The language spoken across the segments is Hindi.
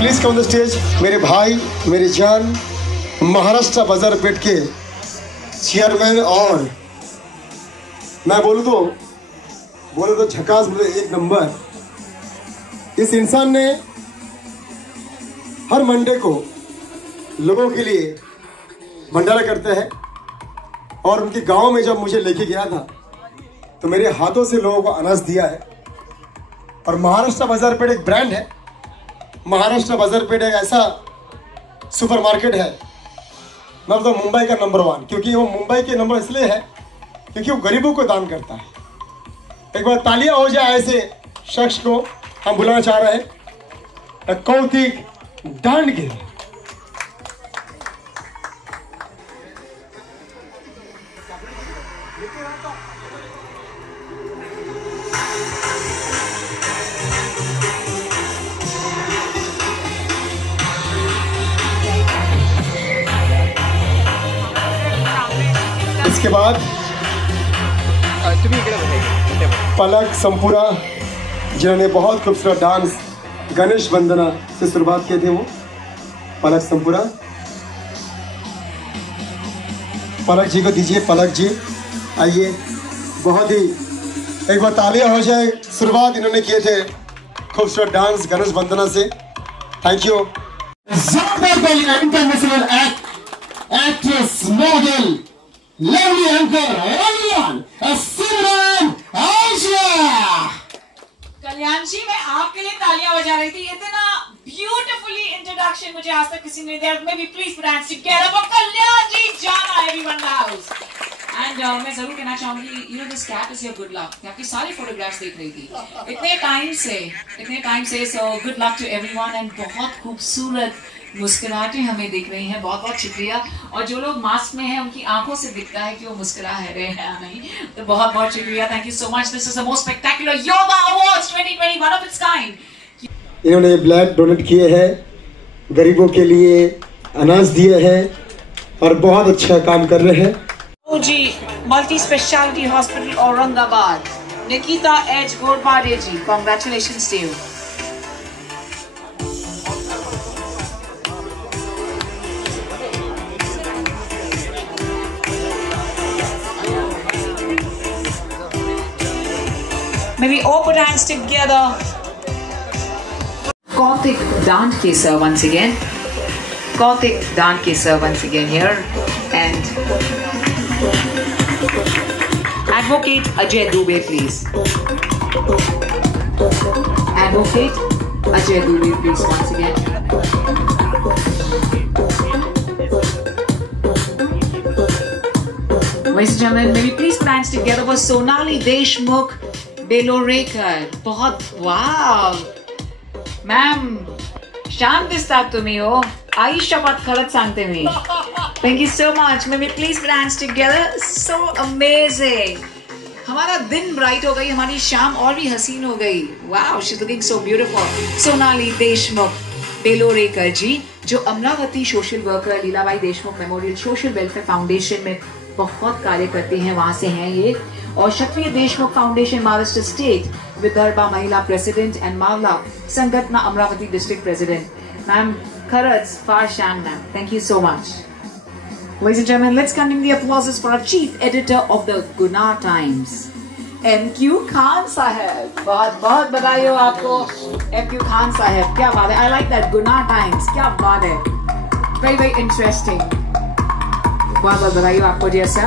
प्लीज कम द स्टेज मेरे भाई, मेरे जान, महाराष्ट्र बाजारपेट के चेयरमैन और मैं बोलूँ तो झकास, बोले एक नंबर। इस इंसान ने हर मंडे को लोगों के लिए भंडारा करते हैं और उनके गांव में जब मुझे लेके गया था तो मेरे हाथों से लोगों को अनाज दिया है। और महाराष्ट्र बाजारपेट एक ब्रांड है। महाराष्ट्र बाजारपेट एक ऐसा सुपरमार्केट है, मतलब मुंबई का नंबर 1, क्योंकि वो मुंबई के नंबर इसलिए है क्योंकि वो गरीबों को दान करता है। एक बार तालियां हो जाए ऐसे शख्स को हम बुलाना चाह रहे हैं, कौतिक दांडगिल। इसके बाद पलक संपूरा, जिन्होंने बहुत खूबसूरत डांस गणेश वंदना से शुरुआत किए थे, वो पलक संपूरा। पलक जी को दीजिए। पलक जी आइए, बहुत ही एक बार तालियां हो जाए। शुरुआत इन्होंने किए थे खूबसूरत डांस गणेश वंदना से। Thank you. International actress, model, lovely anchor, everyone, Simran Aisha। कल्याण जी, मैं आपके लिए तालियां बजा रही थी। इतना ब्यूटीफुली इंट्रोडक्शन मुझे आज तक किसी ने दिया। Maybe please put hands together for कल्याण जी जाना, everyone knows। And मैं जरूर कहना चाहूंगी, you know this cap is your good luck। मैं आपकी सारी फोटोग्राफ्स देख रही थी इतने टाइम से। So good luck to everyone and बहुत खूबसूरत मुस्कुराहटें हमें दिख रही हैं। बहुत बहुत शुक्रिया। और जो लोग मास्क में हैं उनकी आंखों से दिखता है कि वो मुस्कुरा रहे हैं या नहीं, तो बहुत बहुत शुक्रिया। Thank you so much. This is the most spectacular yoga awards 2020, one of its kind. इन्होंने ब्लड डोनेट किए हैं, गरीबों के लिए अनाज दिए हैं और बहुत अच्छा काम कर रहे हैं। जी multi speciality hospital Aurangabad, Nikita H Gorbade ji, congratulations to you. Maybe all put hands together. Kautik Dandkesar once again. Kautik Dandkesar once again here. And Advocate Ajay Dubey, please. Advocate Ajay Dubey, please, once again. Ladies and gentlemen, maybe please put hands together for Sonali Deshmukh बेलोरेकर। बहुत वाव मॅम, शांत दिसतात तुम्ही हो। आई शपथ खरंच सांगते मी। Thank you so much. Maybe please put hands together. So amazing. हमारा दिन ब्राइट हो गई, हमारी शाम और भी हसीन हो गई। Wow, she is looking so beautiful. Sonali Deshmukh Belorekar ji, जो Amravati social worker Leelabai Deshmukh memorial social welfare foundation में बहुत कार्य करते हैं, वहां से हैं ये। और क्षत्रिय देशमुख फाउंडेशन महाराष्ट्र स्टेट विदर्भा महिला प्रेसिडेंट एंड मावला संघटना अमरावती डिस्ट्रिक्ट प्रेसिडेंट। मैम खरंच फार छान ma'am, thank you so much. Ladies and gentlemen, let's continue the applauses for our chief editor of the Guna Times, MQ Khan साहब। बहुत बहुत बधाई हो आपको MQ खान साहब। क्या बात है। I like that Guna Times, क्या बात है। Very very interesting। बहुत बहुत बधाई हो आपको जैसा।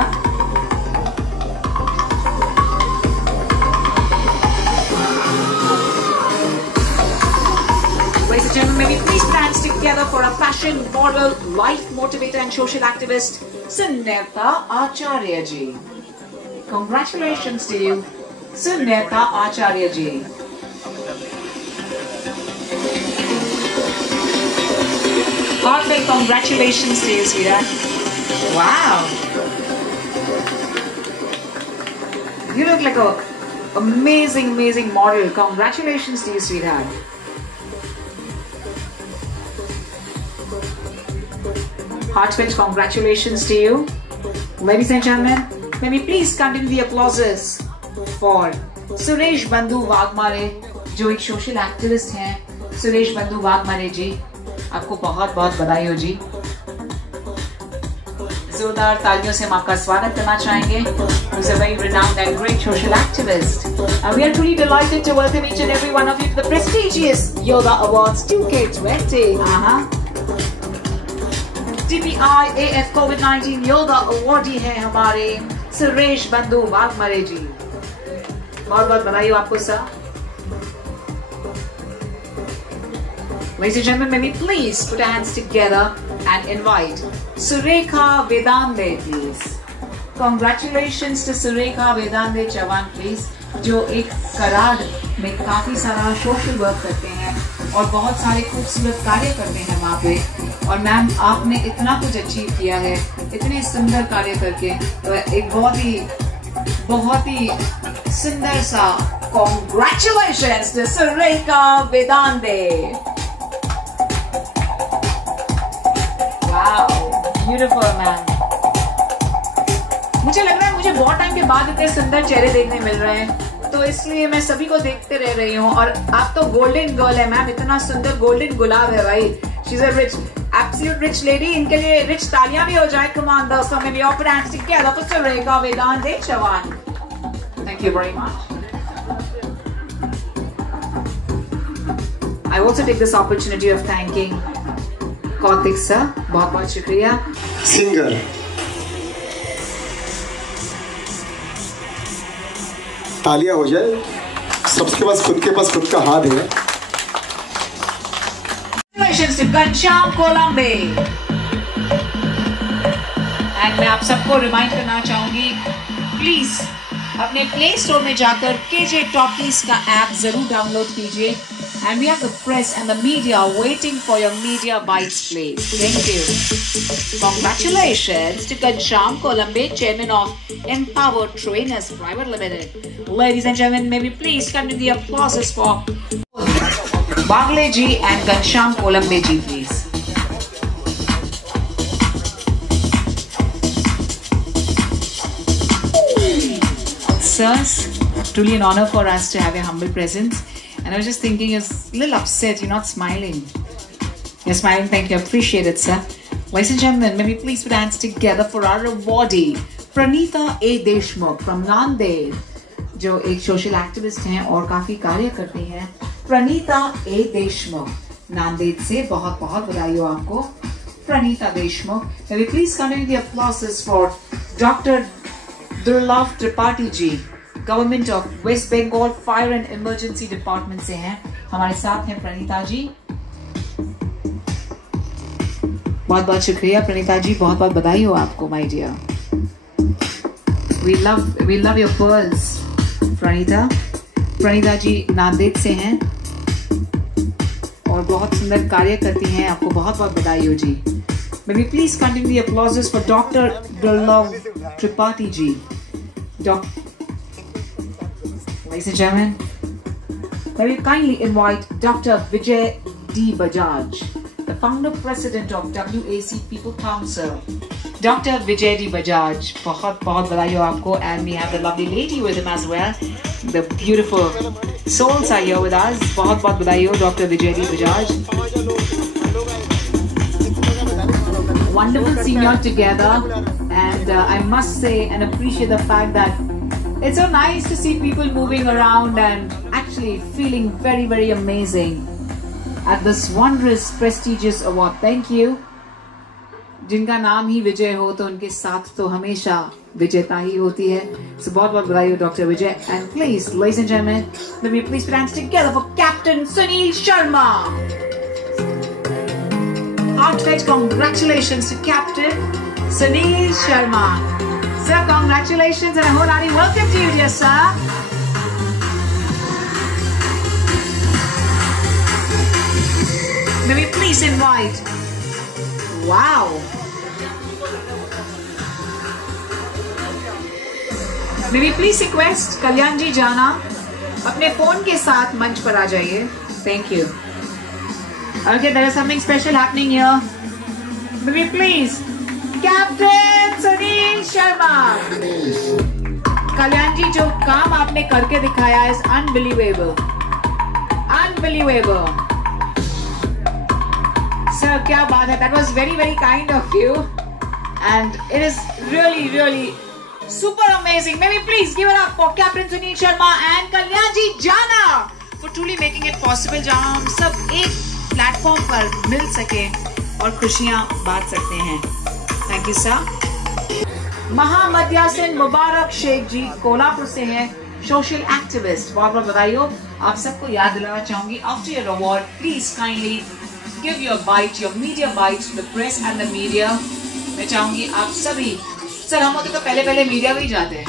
Ladies and gentlemen, may we please put hands together for a fashion model, life motivator and social activist, Suneta Acharya ji. Congratulations to you, Suneta Acharya ji. Heartfelt congratulations to you, sweetheart. Wow. You look like a amazing model. Congratulations to you, sweetheart. Heartfelt congratulations to you. Ladies and gentlemen, may we please continue the applauses for Suresh Bandhu Wagmare, जो एक सोशल एक्टिविस्ट हैं, सुरेश बंधु वाघमारे जी, आपको बहुत बहुत बधाई हो जी। जोरदार तालियों से हम आपका स्वागत करना चाहेंगे। Who's a very renowned and great social activist. We are truly delighted to welcome each and every one of you to the prestigious Yoga Awards 2K20. TPI AF COVID-19 Yoga Awardee है हमारे सुरेश बंधु वाघमारे जी। बहुत बहुत बधाई हो आपको sir. Ladies and gentlemen, may we please put our hands together and invite Surekha Vedande, please. Congratulations to Surekha Vedande Chavan, please, जो एक कराड़ में काफी सारा सोशल वर्क करते हैं और बहुत सारे खूबसूरत कार्य करते हैं वहाँ पे। और मैम आपने इतना कुछ अचीव किया है, इतने सुंदर कार्य करके, तो एक बहुत ही सुंदर सा congratulations to Surekha Vedande. Wow, beautiful man. मुझे लग रहा है मुझे बहुत टाइम के बाद इतने सुंदर चेहरे देखने मिल रहे हैं, तो इसलिए मैं सभी को देखते रह रही हूँ। और आप तो गोल्डन गर्ल है मैम, इतना सुंदर गोल्डन गुलाब है भाई। She's a rich, absolute rich lady. इनके लिए रिच तालियां भी हो जाए। Come on दोस्तों, maybe all put hands together for Surekha Vedande Chavan. Thank you very much. I also take this opportunity of thanking Kautik sir, बहुत बहुत शुक्रिया। सिंगर तालियां हो जाए, सबके पास खुद का हाथ है। Congratulations to Ghanshyam Kolambe. And मैं आप सबको रिमाइंड करना चाहूंगी, प्लीज अपने प्ले स्टोर में जाकर KJ Talkies का ऐप जरूर डाउनलोड कीजिए। And we have the press and the media waiting for your media bites, please. Thank you. Congratulations to Ghanshyam Kolambe, Chairman of Empower Trainers Private Limited. Ladies and gentlemen, may we please come to the applauses for Bagle ji and Ghanshyam Kolambe ji, please. Sirs, truly an honor for us to have your humble presence. And I was just thinking, you're a little upset, you're not smiling. You're smiling, thank you, I appreciate it, sir. Ladies and gentlemen, may we please put hands together for our awardee, Pranita A. Deshmukh from Nanded, जो एक सोशल एक्टिविस्ट हैं और काफी कार्य करती हैं। प्रणीता A. Deshmukh, नांदेड़ से बहुत बहुत बधाई हो आपको, Pranita Deshmukh. May we please continue the applauses for Dr. Durlabh Tripathi ji, government of West Bengal fire and emergency department से हैं, हमारे साथ हैं प्रणीता जी। बहुत बहुत शुक्रिया प्रणीता जी, बहुत बहुत बधाई हो आपको my dear. We love your pearls Pranita. Pranita ji Nanded से हैं और बहुत सुंदर कार्य करती हैं, आपको बहुत बहुत बधाई हो जी। May we please continue the applauses for Dr. Durlabh Tripathi ji. Ladies and gentlemen, may we kindly invite Dr. Vijay D. Bajaj, the founder president of WAC People Council. Dr. Vijay D. Bajaj, बहुत बहुत बधाई हो आपको, and we have the lovely lady with him as well. The beautiful souls are here with us. बहुत बहुत बधाई हो Dr. Vijay D. Bajaj. Wonderful seeing you all together, and I must say and appreciate the fact that it's so nice to see people moving around and actually feeling very, very amazing at this wondrous, prestigious award. Thank you. जिनका नाम ही विजय हो तो उनके साथ तो हमेशा विजेता ही होती है। So बहुत बहुत बधाई हो Dr. Vijay. And please, ladies and gentlemen, let me please put hands together for Captain Sunil Sharma. Heartfelt congratulations to Captain Sunil Sharma. Sir, congratulations and a wholehearty welcome to you, dear sir. May we please invite, wow. May we please request Kalyan ji Jana अपने फोन के साथ मंच पर आ जाइए. Thank you. Okay, there is something special happening here. May we please, Captain Sunil Sharma. कल्याण जी, जो काम आपने करके दिखाया is unbelievable. Unbelievable. क्या बात है. That was very very kind of you, and it is really really super amazing. Maybe please give it up for Captain Sunil Sharma and Kalyanji Jana for truly making it possible, जहाँ हम सब एक प्लेटफॉर्म पर मिल सके और खुशियाँ बांट सकते हैं. Thank you sir. महामद्यासिन Mubarak Shaikh जी कोल्हापुर से हैं, सोशल एक्टिविस्ट. बहुत बहुत बधाई हो. आप सबको याद दिलाना चाहूंगी, after your award please kindly give your bite, your media bite to the press and the media. मैं चाहूंगी आप सभी, सर हम होते तो पहले मीडिया में ही जाते हैं.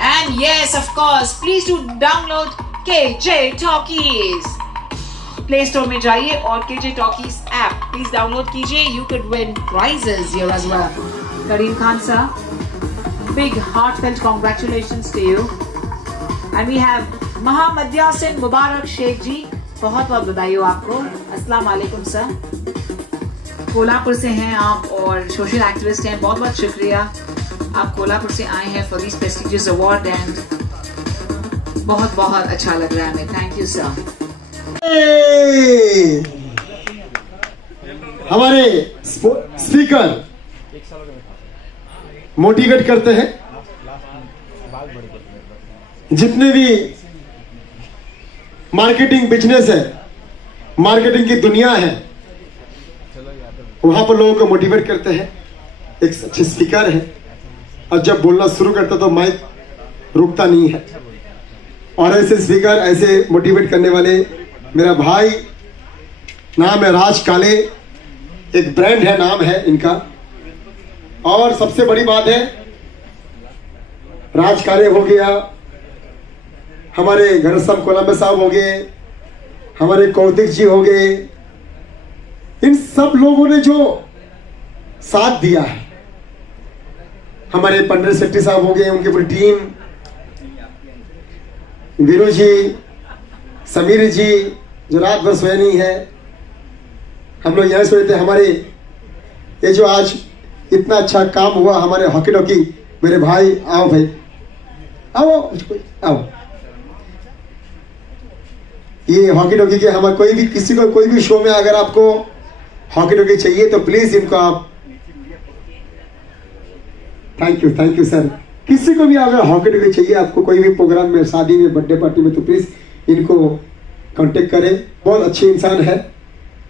And yes of course please do download KJ Talkies. Play store में जाइए और KJ Talkies app please download कीजिए. You can win prizes here as well. Karim Khan sir, big heartfelt congratulations to you. And we have Mohammad Yasin Mubarak Shaikh ji, बहुत बहुत बधाई हो आपको. अस्सलाम वालेकुम सर. कोल्हापुर से हैं आप और सोशल एक्टिविस्ट हैं. बहुत बहुत शुक्रिया आप कोल्हापुर से आए हैं for this prestigious award and बहुत बहुत अच्छा लग रहा है हमें. Thank you sir. हमारे स्पीकर मोटिवेट करते हैं. जितने भी मार्केटिंग बिजनेस है, मार्केटिंग की दुनिया है, वहां पर लोगों को मोटिवेट करते हैं. एक अच्छे स्पीकर है और जब बोलना शुरू करता तो माइक रुकता नहीं है. और ऐसे स्पीकर, ऐसे मोटिवेट करने वाले मेरा भाई, नाम है राज काले, एक ब्रांड है, नाम है इनका. और सबसे बड़ी बात है, राज काले हो गया, हमारे घनश्याम कोलंबे साहब हो गए, हमारे कौतिक जी हो गए. इन सब लोगों ने जो साथ दिया है, हमारे पंडित शेट्टी साहब हो गए, उनकी पूरी टीम, वीरू जी, समीर जी जो रात भर सोए नहीं है, हम लोग यहाँ सोए थे. हमारे ये जो आज इतना अच्छा काम हुआ, हमारे हॉकी डॉकी मेरे भाई, आओ भाई आओ आओ. ये हॉकी डॉकी के हमारे कोई भी किसी को कोई भी शो में अगर आपको हॉकी डॉकी चाहिए तो प्लीज इनको आप, थैंक यू सर. किसी को भी अगर हॉकी डॉकी चाहिए आपको कोई भी प्रोग्राम में, शादी में, बर्थडे पार्टी में, तो प्लीज इनको कांटेक्ट करें. बहुत अच्छे इंसान है.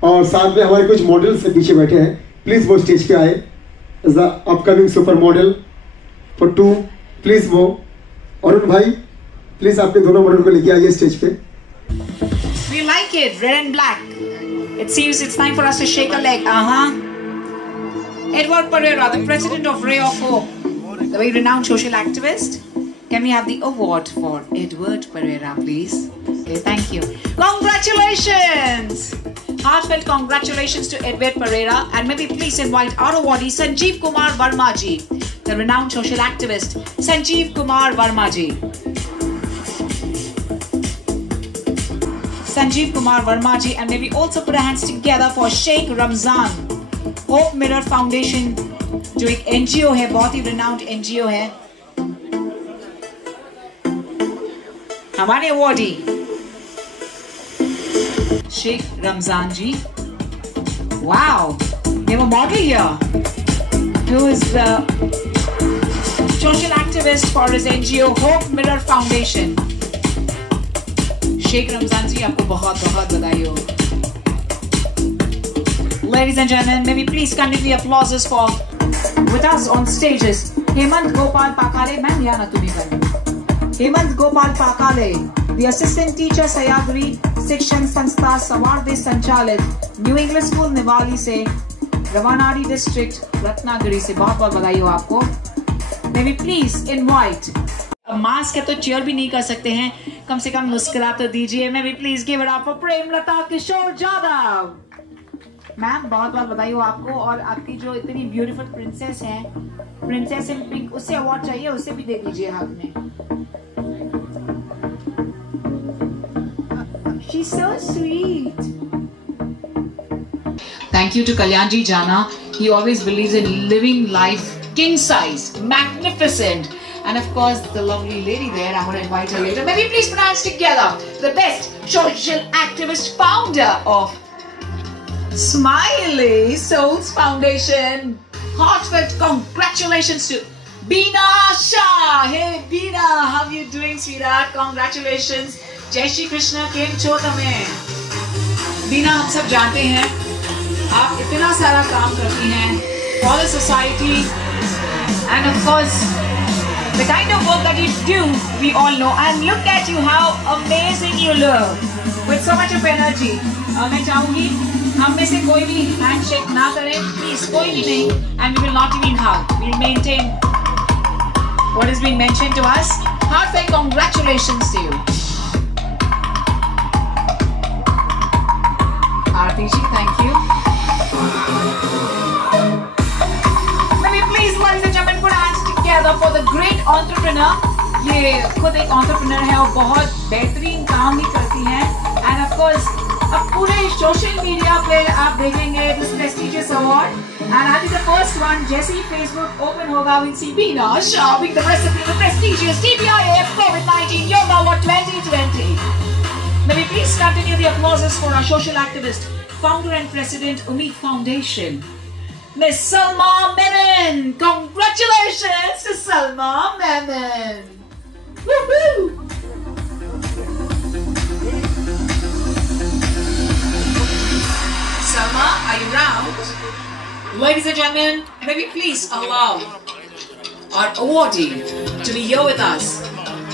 और साथ में हमारे कुछ मॉडल्स से पीछे बैठे हैं, प्लीज वो स्टेज पे आए. As the upcoming super model for 2, please वो अरुण भाई, प्लीज आपके दोनों मॉडल को लेके आइए स्टेज पे. We like it, red and black. It seems it's time for us to shake a leg. Edward Pereira, the president of Ray of Hope, the very renowned social activist. Can we have the award for Edward Pereira, please? Okay, thank you. Congratulations! Heartfelt congratulations to Edward Pereira, and maybe please invite our awardee Sanjeev Kumar Verma ji, the renowned social activist Sanjeev Kumar Verma ji. Sanjeev Kumar Verma ji, and maybe also put our hands together for Sheikh Ramzan, Hope Mirror Foundation, जो एक NGO है, बहुत ही renowned NGO है. हमारे awardee Sheikh Ramzan ji. Wow, we have a model here who is the social activist for his NGO Hope Mirror Foundation. Sheikh Ramzan ji, आपको बहुत बहुत बधाई हो. Ladies and gentlemen, maybe please kindly applauses for with us on stages Hemant Gopal Pakale. Ma'am, यहाँ ना तुम्ही कर. Hemant Gopal Pakale, the assistant teacher Sayagri शिक्षण संस्था सवारदे संचालित न्यू इंग्लिश स्कूल निवाली से, रवानारी डिस्ट्रिक्ट रत्नागिरी से. बहुत बहुत बधाई हो आपको. May we please invite. Mask है तो चेयर भी नहीं कर सकते हैं, कम से कम मुस्कुरा तो दीजिए. May we please give it up for Premlata Kishor Jadhav. Ma'am बहुत बहुत बधाई हो आपको. और आपकी जो इतनी ब्यूटीफुल प्रिंसेस है, प्रिंसेस इन पिंक, उससे अवार्ड चाहिए, उसे भी दे दीजिए हाथ में. She's so sweet. Thank you to Kalyanji Jana. He always believes in living life king size, magnificent. And of course, the lovely lady there, I'm going to invite her later. Maybe please put hands together. The best social activist founder of Smiley Souls Foundation. Heartfelt congratulations to Beena Shah. Hey Beena, how are you doing, sweetheart? Congratulations. Jai Shri Krishna. केम छो तमे? Beena, हम सब जानते हैं आप इतना सारा काम करती हैं for the society, and of course the kind of work that you do, we all know. And look at you, how amazing you look with so much of energy. मैं चाहूँगी हम में से कोई भी हैंडशेक ना करे, प्लीज, कोई भी नहीं, and we will not even hug. We will maintain what has been mentioned to us. Heartfelt congratulations to you. Aarti ji, thank you. May we please, ladies and gentlemen, put our hands together for the great entrepreneur. ये खुद एक entrepreneur है और बहुत बेहतरीन काम भी करती हैं. And of course, अब पूरे सोशल मीडिया पे आप देखेंगे this prestigious award, and I think the first one, जैसे ही Facebook open होगा, we'll see Beena Shah being the recipient of the prestigious TBIF COVID-19 Yoga Award 2020. May we please continue the applauses for our social activist, founder and president, Umeed Foundation, Miss Salma Memon. Congratulations to Salma Memon. Woohoo! Salma, are you round? Ladies and gentlemen, may we please allow our awardee to be here with us.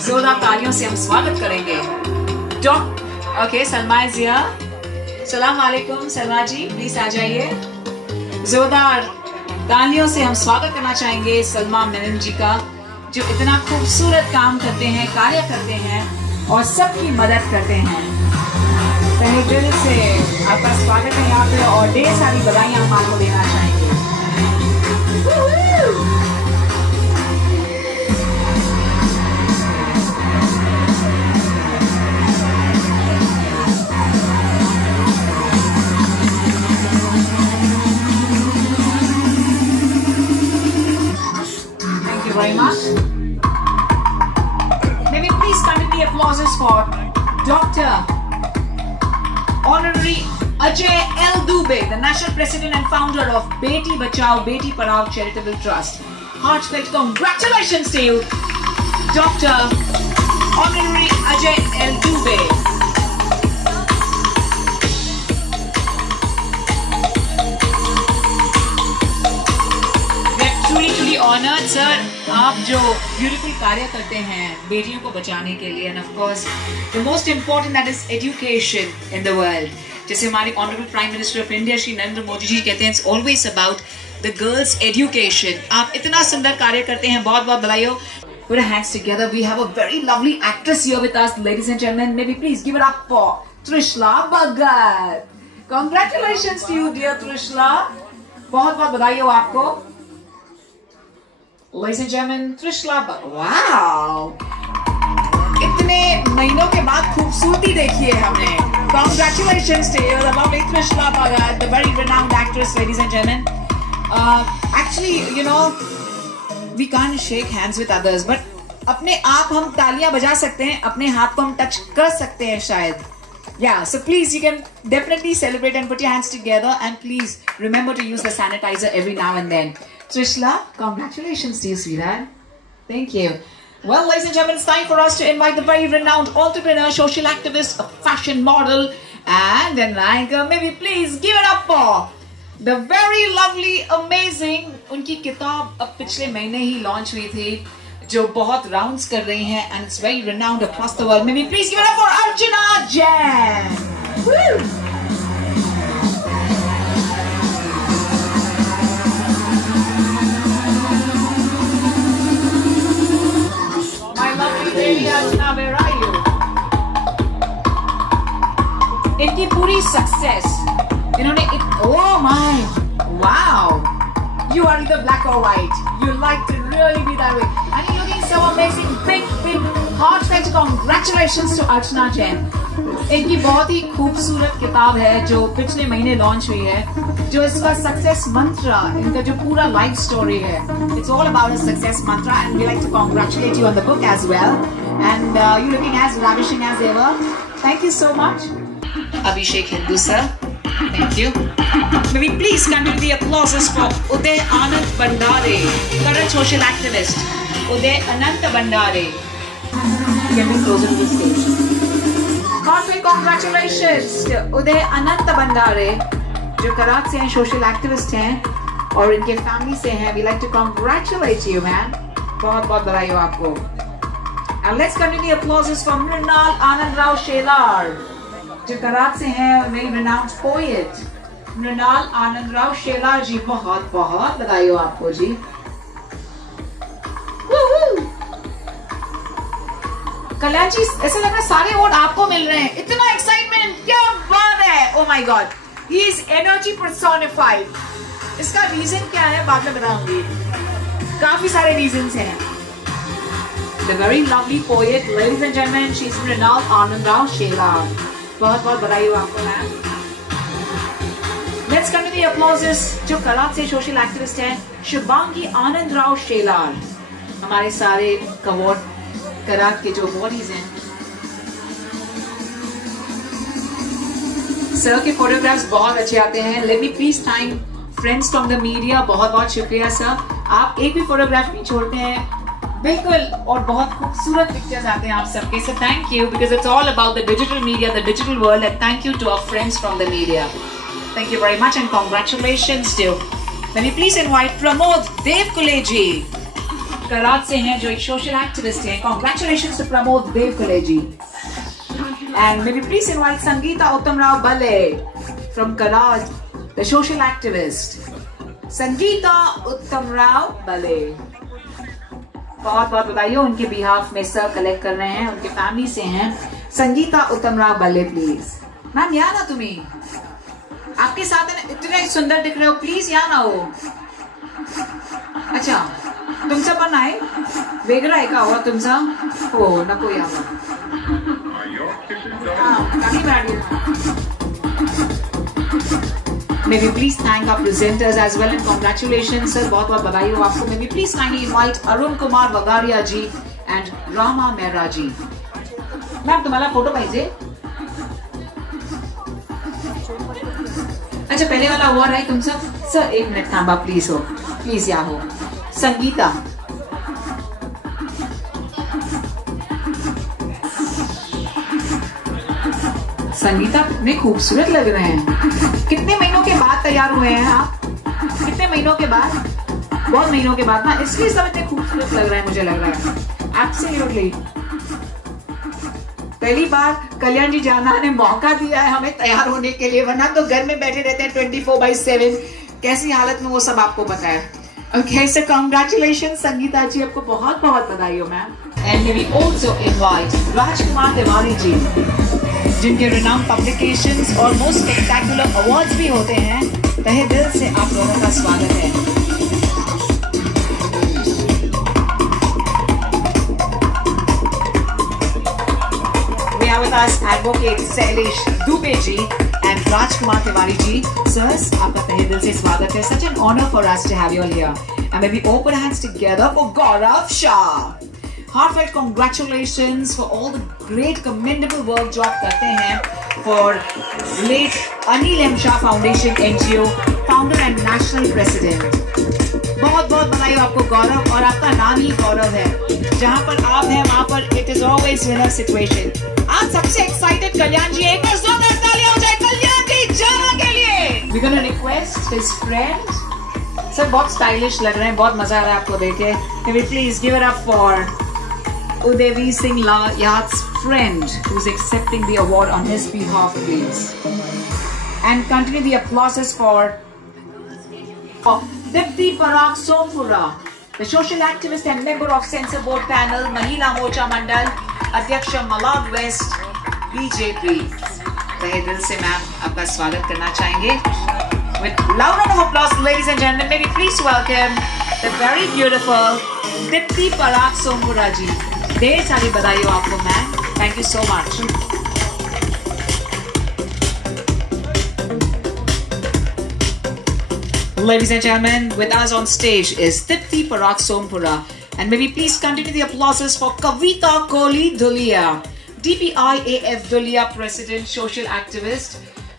जोरदार तालियों से हम स्वागत करेंगे. Okay, Salma is here. सलाम अलैकुम सलमा जी, प्लीज आ जाइए. जोरदार तालियों से हम स्वागत करना चाहेंगे सलमा मेनन जी का, जो इतना खूबसूरत काम करते हैं, कार्य करते हैं और सबकी मदद करते हैं. तहे दिल से आपका स्वागत है यहाँ पे और ढेर सारी बधाइयाँ हम आपको देना चाहेंगे. Thank you very much. May we please continue the applauses for Dr. Honorary Ajay L. Dubey, the National President and Founder of Beti Bachao Beti Padhao Charitable Trust. Heartfelt congratulations to you, Dr. Honorary Ajay L. Dubey. We are truly honored, sir. आप जो ब्यूटीफुल कार्य करते हैं बेटियों को बचाने के लिए, and of course the most important, that is education in the world. जैसे हमारे honourable prime minister of India Shri Narendra Modi ji कहते हैं, it's always about the girls' education. आप इतना सुंदर कार्य करते हैं, बहुत बहुत बधाई हो. Put our hands together. We have a very lovely actress here with us, ladies and gentlemen. May we please give it up for Trishla Bhagat. Congratulations to you, dear Trishla. बहुत बहुत बधाई हो आपको. Ladies and gentlemen, Trishla Bhagat. Wow! इतने महीनों के बाद खूबसूरती देखी है हमने. Congratulations to you, the lovely Trishla Bhagat, the very renowned actress, ladies and gentlemen. Actually, you know, we can't shake hands with others, but अपने आप हम तालियां बजा सकते हैं, अपने हाथ को हम टच कर सकते हैं शायद. Yeah, so please, you can definitely celebrate and put your hands together, and please remember to use the sanitizer every now and then. Trishla, congratulations to you, sweetheart. Thank you. Well, ladies and gentlemen, it's time for us to invite the very renowned entrepreneur, social activist, fashion model, and an anchor. May we please give it up for the very lovely, amazing. उनकी किताब अब पिछले महीने ही लॉन्च हुई थी, जो बहुत राउंड्स कर रही हैं, and it's very renowned across the world. May we please give it up for Archana Jain. Woo! Where are you? इनकी पूरी सक्सेस, इन्होंने oh my, wow, you are either black or white. You like to really be that way, and you're looking so amazing. Big heartfelt congratulations to Archana Jain. इनकी बहुत ही खूबसूरत किताब है जो पिछले महीने लॉन्च हुई है, जो इसका सक्सेस मंत्र, इनका जो पूरा लाइफ स्टोरी है. It's all about a success mantra, and we like to congratulate you on the book as well. And you're looking as ravishing as ever. Thank you so much. Abhishek Hindu sir, thank you. May we please continue the applauses for Uday Anand Bandare, current social activist. Uday Anand Bandare. Getting closer to the stage. Heartfelt congratulations to Uday Anand Bandare, जो कराची से हैं, social activist हैं और इनके family से हैं. We like to congratulate you, man. बहुत बहुत बधाई हो आपको. And let's continue the applauses for Mrinal Anand Rao Shelar, जो कराची से हैं और very renowned poet. Mrinal Anand Rao Shelar जी, बहुत बहुत बधाई हो आपको जी. कल्याण जी, ऐसा लग रहा है सारे अवार्ड आपको मिल रहे हैं. इतना एक्साइटमेंट, क्या बात है. Oh my god, he is energy personified. इसका रीजन क्या है बाद में बताऊंगी. काफी सारे रीजंस हैं. The very lovely poet, ladies and gentlemen, she is Mrinal Anand Rao Shelar. बहुत बहुत बधाई हो आपको ma'am. Let's continue the applauses जो कराची से सोशल एक्टिविस्ट हैं, शुभांगी आनंद राव शेलार. हमारे सारे अवार्ड कराची के जो बॉडीज हैं. सर के फोटोग्राफ्स बहुत अच्छे आते हैं. Let me please thank friends from the media. बहुत बहुत शुक्रिया सर. आप एक भी फोटोग्राफ नहीं छोड़ते हैं बिल्कुल, और बहुत खूबसूरत पिक्चर्स आते हैं आप सबके. So thank you, because it's all about the digital media, the digital world, and thank you to our friends from the media. Thank you very much and congratulations to. Let me please invite Pramod Devkule ji, Karachi से हैं, जो एक social activist हैं. Congratulations to Pramod Devkule ji. And may we please invite Sangeeta Uttam Rao Bale from Karaj, the social activist. Sangeeta Uttam Rao Bale. बहुत बहुत बधाई हो उनके बिहाफ में. सर कलेक्ट कर रहे हैं, उनके फैमिली से हैं. संगीता उत्तम राव बल्ले, प्लीज मैम यहाँ ना. तुम्हें आपके साथ है ना, इतने सुंदर दिख रहे हो. प्लीज यहाँ ना हो. अच्छा, तुमचा पण आहे वेगळा आहे का हो तुमचा? हो, नको या. May we please thank our presenters as well and congratulations sir. बहुत बहुत बधाई हो आपको. May we please kindly invite Arun Kumar Vagaria ji and Rama Mehra ji. Ma'am तुम्हाला फोटो पाहिजे? अच्छा, पहले वाला अवार्ड है तुमचा. सर एक मिनट थांबा प्लीज. हो प्लीज या हो. संगीता, संगीता कितने खूबसूरत लग रहे हैं. कितने महीनों के बाद तैयार हुए हैं आप? कितने महीनों के बाद? बहुत महीनों के बाद ना, इसलिए सब इतने खूबसूरत लग रहे हैं. मुझे लग रहा है एब्सोल्युटली. पहली बार कल्याण जी जाना ने मौका दिया है हमें तैयार होने के लिए, वरना तो घर में बैठे रहते हैं 24/7. कैसी हालत में वो सब आपको पता है. Okay sir, congratulation Sangeeta ji, आपको बहुत बहुत बधाई हो ma'am. And we also invite Rajkumar Tiwari ji, जिनके रिनाउंड पब्लिकेशंस और मोस्ट स्पेक्टेकुलर अवार्ड्स भी होते हैं. तहे दिल से आप दोनों का स्वागत है. With us advocate Sailesh Dubey ji and Rajkumar Tiwari ji. Sirs, आपका तहे दिल से स्वागत है. Such an honor for us to have you all here. And may we open hands together for Gaurav Shah. Heartfelt congratulations for all the great commendable work जो आप करते हैं for late Anil M. Shah Foundation NGO, founder and national president. बहुत बहुत बधाई हो आपको गौरव, और आपका नाम ही गौरव है. जहाँ पर आप हैं वहाँ पर it is always winner situation. आज सबसे एक्साइटेड कल्याण जी, एक बार जोरदार तालियां हो जाए कल्याण जी जाना के लिए. We're gonna request his friend. Sir बहुत स्टाइलिश लग रहे हैं, बहुत मजा आ रहा है आपको देखे. Can we please give it up for Udevi Singh Yat's friend who is accepting the award on his behalf, please. And continue the applauses for Dipti Parag Sompura, the social activist and member of Censor Board Panel, Mahila Morcha Mandal, अध्यक्ष मलाड वेस्ट बीजेपी. तहे दिल से मैम आपका स्वागत करना चाहेंगे. With loud round of applause, ladies and gentlemen, may we please welcome the very beautiful Dipti Parag Sompura ji. ढेर सारी बधाई हो आपको ma'am. Thank you so much. Ladies and gentlemen, with us on stage is Dipti Parag Sompura. And may we please continue the applauses for Kavita Kohli Dhulia, DPIAF Dhulia President, social activist.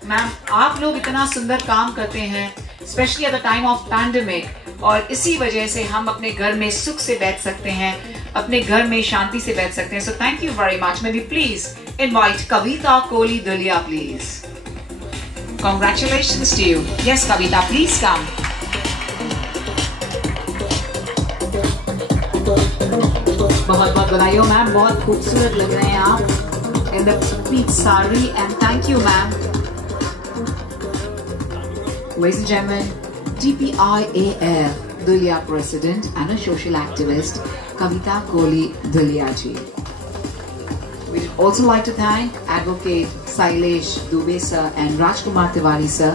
Ma'am, आप लोग इतना सुंदर काम करते हैं, specially at the time of pandemic, और इसी वजह से हम अपने घर में सुख से बैठ सकते हैं, अपने घर में शांति से बैठ सकते हैं. So thank you very much. Maybe please invite Kavita Kohli Duliya please. Congratulations to you. Yes, Kavita, please come. बहुत बहुत बधाई हो मैम, बहुत खूबसूरत लग रहे हैं आप in the peach sari, and thank you ma'am. Ladies and gentlemen, TPIAF Dulia President and a social activist, Kavita Kohli Dulia ji. We'd also like to thank Advocate Sailesh Dubey sir and Rajkumar Tiwari sir.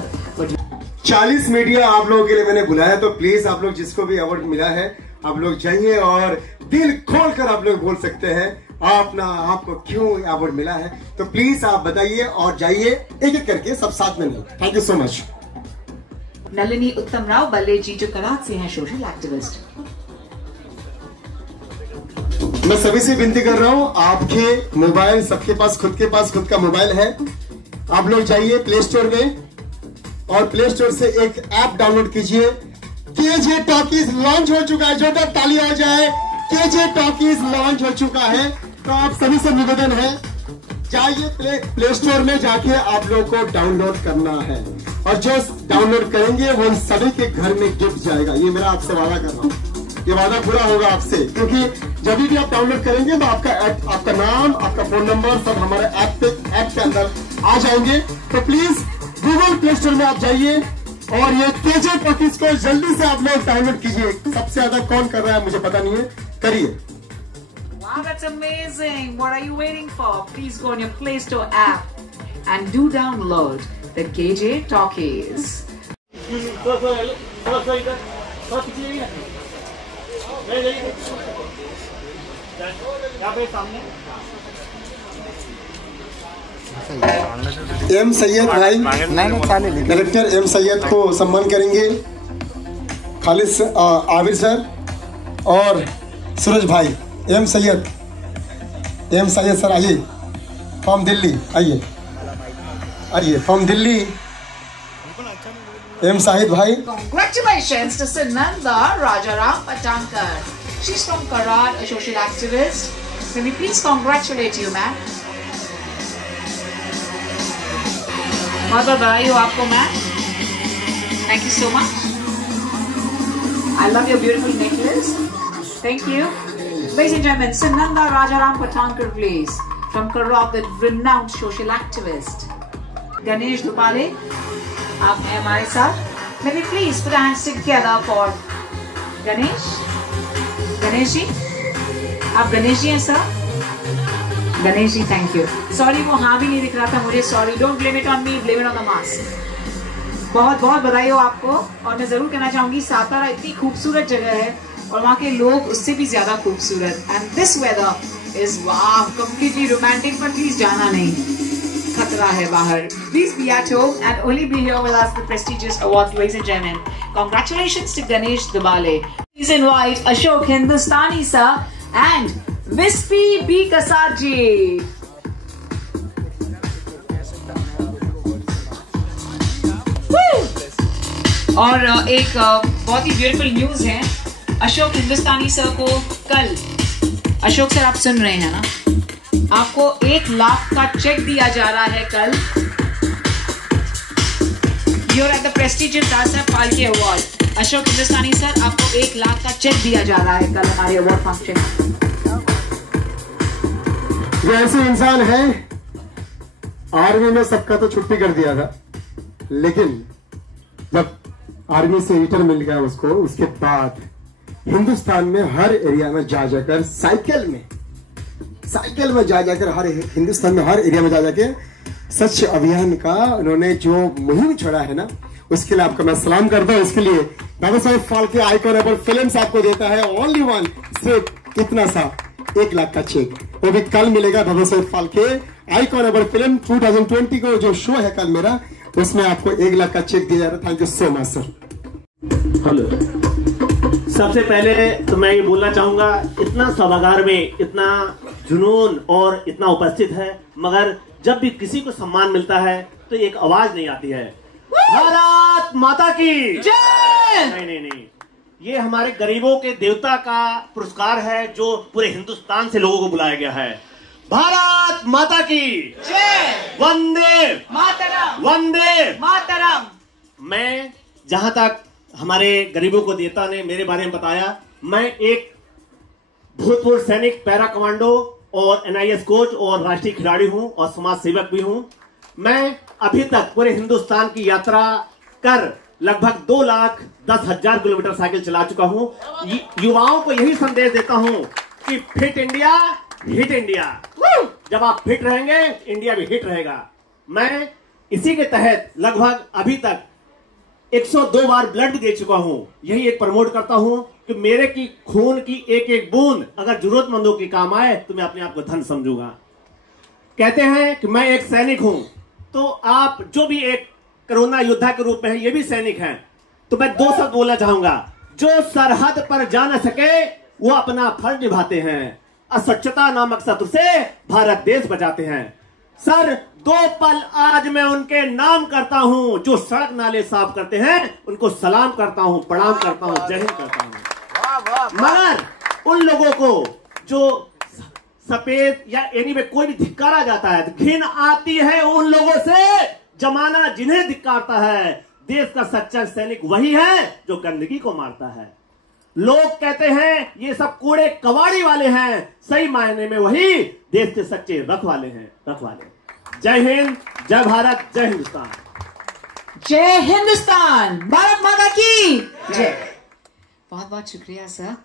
40 media आप लोगों के लिए मैंने बुलाया, तो प्लीज आप लोग जिसको भी अवार्ड मिला है आप लोग जाइए और दिल खोल कर आप लोग बोल सकते हैं आपको क्यों अवार्ड मिला है. तो प्लीज आप बताइए और जाइए, एक एक करके, सब साथ में नहीं. Thank you so much. Nalini उत्तम राव बल्ले जी जो कराची से हैं, सोशल एक्टिविस्ट. मैं सभी से विनती कर रहा हूं, आपके मोबाइल, सबके पास खुद का मोबाइल है, आप लोग जाइए प्ले स्टोर में और प्ले स्टोर से एक ऐप डाउनलोड कीजिए. केजे टॉकीज लॉन्च हो चुका है, जोरदार ताली हो जाए. केजे टॉकीज लॉन्च हो चुका है, तो आप सभी से निवेदन है, जाइए प्ले स्टोर में जाके आप लोग को डाउनलोड करना है, और जो डाउनलोड करेंगे वो सभी के घर में गिफ्ट जाएगा. ये मेरा आपसे वादा कर रहा हूँ, ये वादा पूरा होगा आपसे, क्योंकि जब भी आप डाउनलोड करेंगे तो आपका नाम, आपका फोन नंबर सब हमारे ऐप के अंदर आ जाएंगे. तो प्लीज गूगल प्ले स्टोर में आप जाइए और ये केजे टॉकीज को जल्दी से आप लोग डाउनलोड कीजिए. सबसे ज्यादा कौन कर रहा है मुझे पता नहीं है, करिए. Wow, that's amazing. What are you waiting for? Please go on your Play Store app and do download the KJ Talkies. M Syed भाई, डायरेक्टर एम सैयद को सम्मान करेंगे. खालिद आबिर सर और सूरज भाई. एम सैयद सर आइए, फ्रॉम दिल्ली, आइए फ्रॉम दिल्ली. एम शाहिद भाई. Congratulations to Sunanda Rajaram Patankar. She's from Karad, a social activist. Can we please congratulate you, ma'am? बहुत बधाई हो आपको ma'am. Thank you so much. I love your beautiful necklace. Thank you. Ladies and gentlemen, Sunanda Rajaram Patankar, please, from Karad, the renowned social activist. Ganesh Dupale, आप हैं हमारे साथ. May we please put our hands together for Ganesh. Ganesh ji, आप गणेश जी हैं sir? Ganesh ji, thank you. Sorry, वो हाँ भी नहीं दिख रहा था मुझे, sorry. Don't blame it on me, blame it on the mask. बहुत बहुत बधाई हो आपको. और मैं जरूर कहना चाहूंगी, सातारा इतनी खूबसूरत जगह है और वहाँ के लोग उससे भी ज्यादा खूबसूरत. And this weather is wow, completely romantic. पर प्लीज जाना नहीं, खतरा है बाहर. Please be at home and only be here with us the prestigious awards, ladies and gentlemen. Congratulations to Ganesh Dubale. Please invite Ashok Hindustani sir and Vispi B Kasad ji. और एक बहुत ही ब्यूटीफुल न्यूज है. अशोक हिंदुस्तानी सर को कल, अशोक सर आप सुन रहे हैं ना, आपको 1 लाख का चेक दिया जा रहा है कल. You're at the prestigious दादा फाल्के अवार्ड. अशोक हिंदुस्तानी सर, आपको 1 लाख का चेक दिया जा रहा है कल हमारे अवार्ड फंक्शन. जो ऐसे इंसान है, आर्मी में सबका तो छुट्टी कर दिया था, लेकिन जब आर्मी से रिटर्न मिल गया उसको, उसके बाद हिंदुस्तान में हर एरिया में जा जाकर साइकिल में जा जाकर हर हिंदुस्तान में हर एरिया में जा जाके स्वच्छ अभियान का उन्होंने जो मुहिम छोड़ा है ना, उसके लिए आपका मैं सलाम करता हूँ. इसके लिए दादा Saheb Phalke icon ever films आपको देता है ओनली वन, सिर्फ इतना सा 1 लाख का चेक. वो भी कल मिलेगा. दादा Saheb Phalke icon ever film 2020 को जो शो है कल मेरा, उसमें आपको 1 लाख का चेक दिया जा रहा है. Thank you so much sir. Hello, सबसे पहले तो मैं ये बोलना चाहूंगा, इतना सभागार में इतना जुनून और इतना उपस्थित है, मगर जब भी किसी को सम्मान मिलता है तो एक आवाज नहीं आती है, भारत माता की जय। नहीं, ये हमारे गरीबों के देवता का पुरस्कार है जो पूरे हिंदुस्तान से लोगों को बुलाया गया है। भारत माता की जय। वंदे मातरम। वंदे मातरम। मैं जहां तक हमारे गरीबों को देवता ने मेरे बारे में बताया, मैं एक भूतपूर्व सैनिक, पैरा कमांडो और NIS कोच और राष्ट्रीय खिलाड़ी हूं और समाज सेवक भी हूं। मैं अभी तक पूरे हिंदुस्तान की यात्रा कर लगभग 2,10,000 किलोमीटर साइकिल चला चुका हूं। युवाओं को यही संदेश देता हूं कि फिट इंडिया हिट इंडिया। जब आप फिट रहेंगे इंडिया भी हिट रहेगा। मैं इसी के तहत लगभग अभी तक 102 बार ब्लड भी दे चुका हूं। यही एक प्रमोट करता हूं कि मेरे की खून की एक एक बूंद अगर जरूरतमंदों के काम आए तो मैं अपने आप को धन समझूंगा। कहते हैं कि मैं एक सैनिक हूं, तो आप जो भी एक कोरोना योद्धा के रूप में है, ये भी सैनिक हैं। तो मैं 2 शब्द बोलना चाहूंगा, जो सरहद पर जा न सके वो अपना फर्ज निभाते हैं, अस्वच्छता नामक शत्रु से भारत देश बचाते हैं। सर 2 पल आज मैं उनके नाम करता हूं, जो सड़क नाले साफ करते हैं, उनको सलाम करता हूं, प्रणाम करता हूं, जय हिंद करता हूं। मगर उन लोगों को जो सफेद या एनीवे कोई भी धिक्कारा जाता है, तो घिन आती है उन लोगों से। जमाना जिन्हें धिक्कारता है, देश का सच्चा सैनिक वही है जो गंदगी को मारता है। लोग कहते हैं ये सब कूड़े कबाड़ी वाले हैं, सही मायने में वही देश के सच्चे रखवाले हैं, रखवाले। जय हिंद, जय भारत, जय हिंदुस्तान। जय हिंदुस्तान, भारत माता की जय। बहुत बहुत शुक्रिया सर,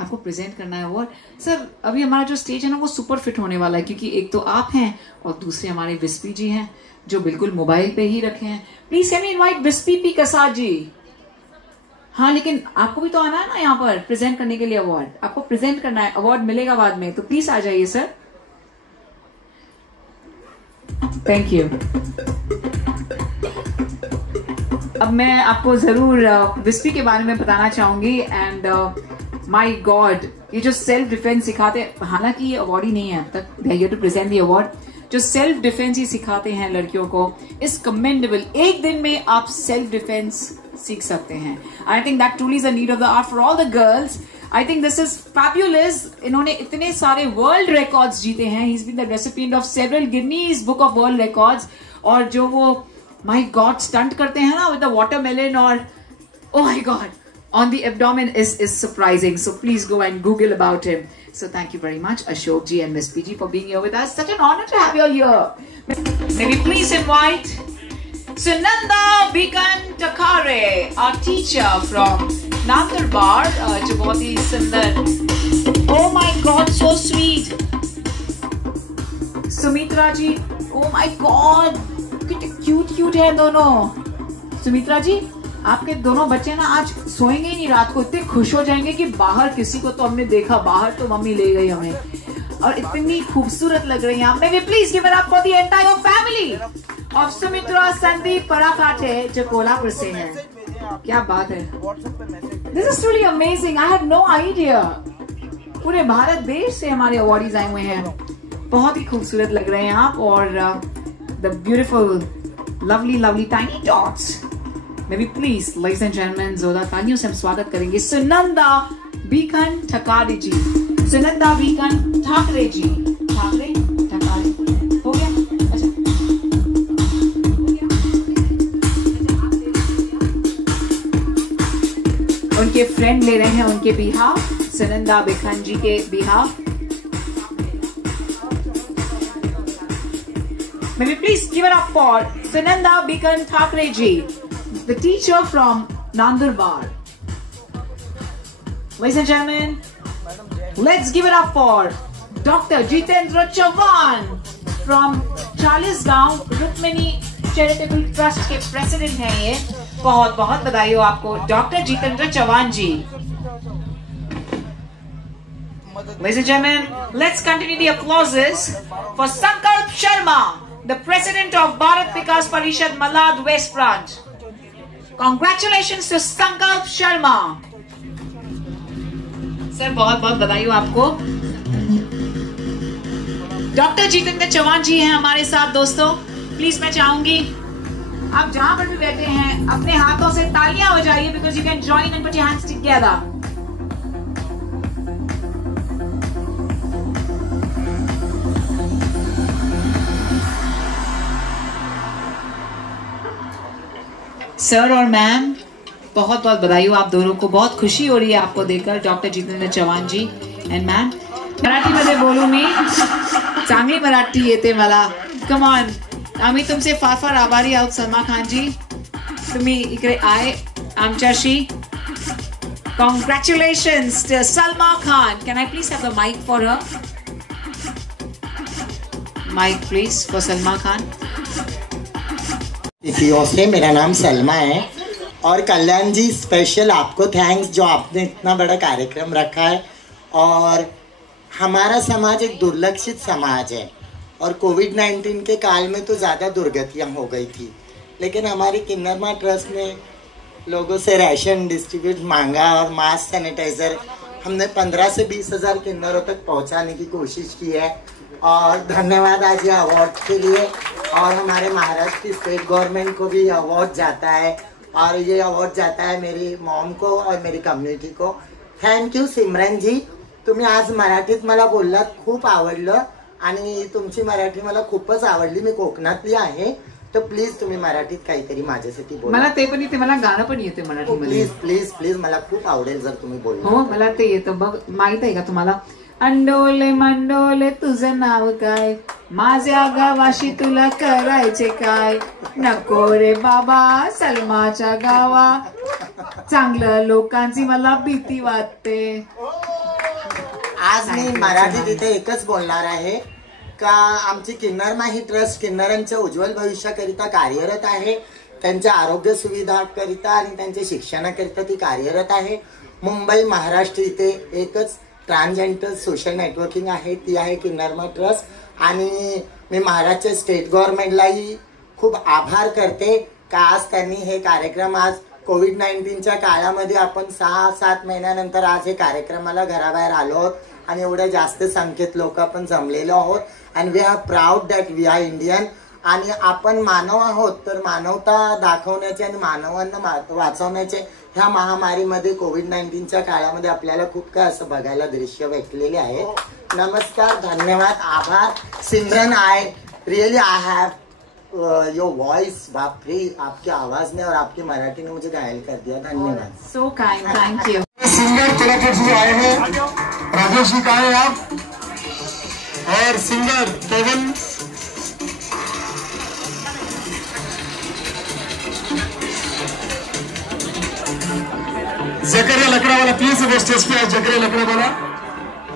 आपको प्रेजेंट करना है अवार्ड। सर अभी हमारा जो स्टेज है ना वो सुपर फिट होने वाला है, क्योंकि एक तो आप हैं और दूसरे हमारे विस्पी जी हैं जो बिल्कुल मोबाइल पे ही रखे हैं। Please can we invite Vispi P Kasar ji. हाँ लेकिन आपको भी तो आना है ना यहाँ पर प्रेजेंट करने के लिए अवार्ड, आपको प्रेजेंट करना है, अवार्ड मिलेगा बाद में, तो प्लीज आ जाइए सर। Thank you. अब मैं आपको जरूर विस्पी के बारे में बताना चाहूंगी। एंड माय गॉड, ये जो सेल्फ डिफेंस सिखाते हैं, हालांकि ये अवार्ड ही नहीं है अब तक, they are to present the award, जो सेल्फ डिफेंस ही सिखाते हैं लड़कियों को, इज कमेंडेबल। एक दिन में आप सेल्फ डिफेंस सीख सकते हैं। I think that truly is a need of the hour for all the girls. I think this is fabulous. इन्होंने इतने सारे वर्ल्ड रिकॉर्ड्स जीते हैं। He is been the recipient of several Guinness book of world records. और जो वो माय गॉड स्टंट करते हैं ना विद द वाटरमेलन, और oh my god, on the abdomen is surprising. So please go and Google about him. So thank you very much Ashok ji and Miss PG for being here with us. Such an honor to have you all here. May we please invite Sunanda Bikan Takare, our teacher from Nandurbar, जो बहुत ही सुंदर, oh my god so sweet, Sumitra ji, oh my god कितने क्यूट है दोनों। सुमित्रा जी आपके दोनों बच्चे ना आज सोएंगे ही नहीं रात को, इतने खुश हो जाएंगे कि बाहर किसी को तो हमने देखा, बाहर तो मम्मी ले गई हमें, और इतनी खूबसूरत लग रही हैं। May we please give it up for the entire family of Sumitra Sandeep पराकाटे जो कोल्हापुर से हैं। क्या बात है, This is truly amazing. I had no idea. पूरे भारत देश से हमारे अवार्डीज आए हुए हैं, बहुत ही खूबसूरत लग रहे हैं आप, और the beautiful, lovely tiny dots. May we please, ladies and gentlemen, जोरदार तालियों से हम स्वागत करेंगे सुनंदा बीकन ठकारे जी। सुनंदा बीकन ठाकरे जी, ठाकरे हो गया, अच्छा उनके फ्रेंड ले रहे हैं उनके बिहाफ, सुनंदा बीकन जी के behalf. May we please give it up for Sunanda Bikan Thakre ji, the teacher from Nandurbar. Ladies and gentlemen, let's give it up for Dr. Jitendra Chavan from Chalisgaon Rukmini Charitable Trust के president हैं ये। बहुत बहुत बधाई हो आपको doctor Jitendra Chauhan ji. Ladies and gentlemen, let's continue the applauses for Sankalp Sharma, the president of Bharat Vikas Parishad Malad West Branch. Congratulations to Sankalp Sharma. Sir बहुत बहुत बधाई हो आपको। डॉक्टर जितेंद्र चौहान जी हैं हमारे साथ दोस्तों। प्लीज मैं चाहूंगी आप जहां पर भी बैठे हैं अपने हाथों से तालियां बजाइए because you can join and put your hands together. Sir और मैम बहुत बहुत बधाई हो आप दोनों को, बहुत खुशी हो रही है आपको देखकर doctor Jitendra Chavan ji and ma'am. मराठीमध्ये बोलू मी, चांगली मराठी येते मला, कम ऑन। आम्ही तुमचे फार फार आभारी आहोत सलमा खान जी, तुम्ही इकडे आहे आमच्याशी। Congratulations to Salma Khan. Can I please have the mic for her? Mic please for Salma Khan. से मेरा नाम सलमा है और कल्याण जी स्पेशल आपको थैंक्स जो आपने इतना बड़ा कार्यक्रम रखा है। और हमारा समाज एक दुर्लक्षित समाज है और कोविड-19 के काल में तो ज़्यादा दुर्गतियाँ हो गई थी, लेकिन हमारी किन्नरमा ट्रस्ट ने लोगों से राशन डिस्ट्रीब्यूट मांगा और मास्क सैनिटाइज़र हमने 15 से 20 हज़ार किन्नरों तक पहुंचाने की कोशिश की है। और धन्यवाद आज ये अवार्ड के लिए, और हमारे महाराष्ट्र की स्टेट गवर्नमेंट को भी अवार्ड जाता है और ये अवार्ड जाता है मेरी मॉम को और मेरी कम्युनिटी को। थँक यू सिमरन जी, तुम्ही आज मराठीत मला बोललात, खूप आवडलं आणि तुमची मराठी मला खूपच आवडली। मी कोकणातली आहे तर प्लीज तुम्ही मराठीत काहीतरी माझ्यासाठी बोला। मला ते पण येते, मला गाणं पण येते मराठीमध्ये। प्लीज प्लीज प्लीज मला खूप आवडेल जर तुम्ही बोलला। हो मला ते येतं बघ, माहित आहे का तुम्हाला? अंडोले मंडोले तुझं नाव काय, माझ्या गावाशी तुला करायचे काय, नको रे बाबा सलमाच्या गावा, चांगलं लोकांची मला भीती वाटते। आज मी मराठीत इथे एकच बोलणार आहे का आमची किन्नरमा ही ट्रस्ट किन्नरांच्या उज्ज्वल भविष्याकरिता कार्यरत आहे, त्यांच्या आरोग्य सुविधाकरिता आणि त्यांच्या शिक्षणाकरिता ती कार्यरत आहे। मुंबई महाराष्ट्र इथे एकच ट्रान्सजेंडर सोशल नेटवर्किंग आहे, ती आहे किन्नरमा ट्रस्ट। आणि मी महाराष्ट्र स्टेट गव्हर्नमेंटलाही खूप आभार करते का आज त्यांनी हे कार्यक्रम आज कोविड-19च्या काळामध्ये आपण 6-7 महिन्यानंतर आज हे कार्यक्रमाला घराबाहेर आलो आहोत आणि एवढ्या जास्त संख्येत लोक आपण जमलेलो आहोत। And we are proud that we are Indian. आणि आपण मानव आहोत तर मानवता दाखवण्याचे आणि मानवांना वाचवण्याचे ह्या महामारीमध्ये कोविड-19च्या काळामध्ये आपल्याला खूप काय असं बघायला दृश्य भेटलेले आहे। नमस्कार, धन्यवाद, आभार सिमरन। आई हैव योर वॉइस, बाप रे, आपकी आवाज ने और आपकी मराठी ने मुझे घायल कर दिया। धन्यवाद। So kind, thank you. Singer कलाकार जो आए हैं, राजेश जी कहाँ हैं आप? और सिंगर केवल जकरिया लकड़ावाला प्लीज वो स्टेज पे है। जकरिया लकड़ावाला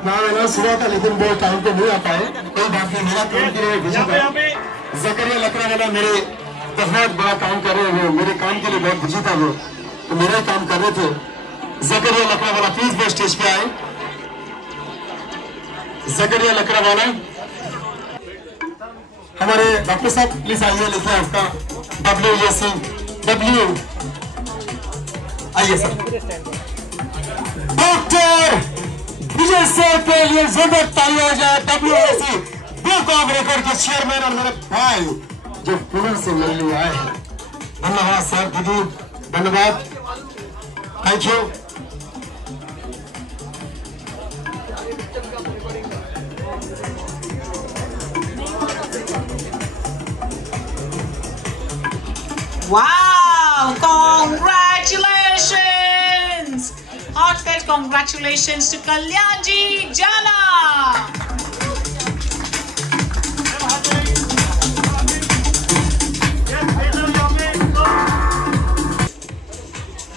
नाम है ना, सुबह था लेकिन वो टाइम पे नहीं आ पाए, कोई बात नहीं, मेरा काम के लिए भेजा था। जकरिया लकड़ावाला मेरे बहुत बड़ा काम कर रहे हैं, मेरे काम के लिए बहुत बिजी था वो, तो मेरा काम कर रहे थे। जकरिया लकड़ावाला प्लीज वो स्टेज पे आए। जकरिया लकड़ावाला हमारे डॉक्टर साहब प्लीज आइए, लिखिए आपका डब्ल्यू आइए सर। डॉक्टर विजय सर के लिए जोरदार तालियां हो जाए। WAC बुक ऑफ रिकॉर्ड के चेयरमैन और मेरे भाई जो पुणे से मिल लिए आए हैं। धन्यवाद सर, दीदी धन्यवाद, thank you. Wow! Congratulations! Heartfelt congratulations to Kalyanji Jana!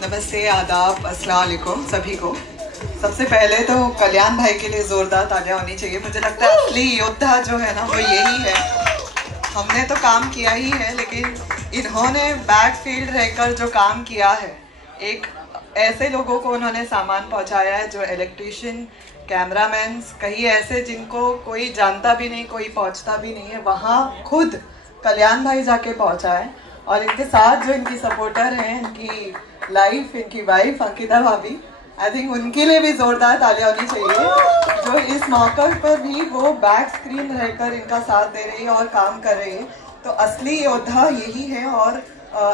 नमस्ते, आदाब, अस्सलाम वालेकुम सभी को। सबसे पहले तो कल्याण भाई के लिए जोरदार तालियां होनी चाहिए। मुझे लगता है असली योद्धा जो है ना वो यही है। हमने तो काम किया ही है, लेकिन इन्होंने बैकफील्ड रहकर जो काम किया है, एक ऐसे लोगों को उन्होंने सामान पहुंचाया है जो इलेक्ट्रीशियन, कैमरामैन, कहीं ऐसे जिनको कोई जानता भी नहीं, कोई पहुंचता भी नहीं है, वहाँ खुद कल्याण भाई जाके पहुंचा है। और इनके साथ जो इनकी सपोर्टर हैं, इनकी लाइफ, इनकी वाइफ अंकिता भाभी, आई थिंक उनके लिए भी जोरदार तालियां होनी चाहिए, जो इस मौके पर भी वो बैक स्क्रीन रहकर इनका साथ दे रही है और काम कर रही है। तो असली योद्धा यही है। और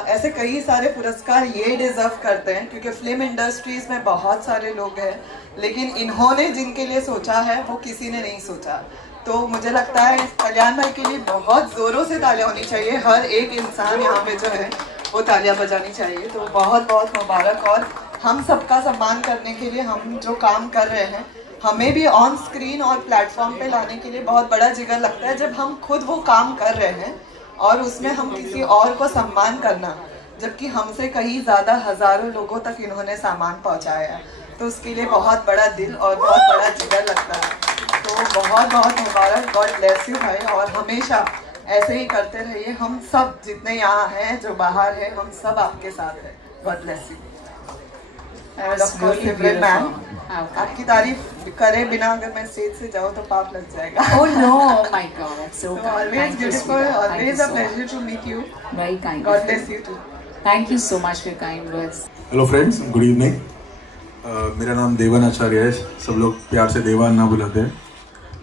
ऐसे कई सारे पुरस्कार ये डिजर्व करते हैं, क्योंकि फिल्म इंडस्ट्रीज में बहुत सारे लोग हैं, लेकिन इन्होंने जिनके लिए सोचा है वो किसी ने नहीं सोचा। तो मुझे लगता है कल्याण भाई के लिए बहुत ज़ोरों से तालियां होनी चाहिए। हर एक इंसान यहाँ पे जो है वो तालियां बजानी चाहिए। तो बहुत बहुत मुबारक। और हम सबका सम्मान करने के लिए हम जो काम कर रहे हैं, हमें भी ऑन स्क्रीन और प्लेटफॉर्म पे लाने के लिए बहुत बड़ा जिगर लगता है जब हम खुद वो काम कर रहे हैं और उसमें हम किसी और को सम्मान करना, जबकि हमसे कहीं ज़्यादा हज़ारों लोगों तक इन्होंने सामान पहुंचाया है। तो उसके लिए बहुत बड़ा दिल और बहुत बड़ा जिगर लगता है। तो बहुत बहुत मुबारक। गॉड ब्लेस यू भाई, और हमेशा ऐसे ही करते रहिए। हम सब जितने यहाँ हैं, जो बाहर हैं, हम सब आपके साथ हैं। God bless you. मैम, आपकी तारीफ करे बिना अगर मैं स्टेज से जाऊँ तो पाप लग जाएगा। Oh no, my God, that's so kind. Always beautiful, always a pleasure to meet you. Very kind. God bless you too. Thank you so much for your kind words. Hello friends, good evening. मेरा नाम देवन आचार्य है, सब लोग प्यार से देवान ना बुलाते हैं।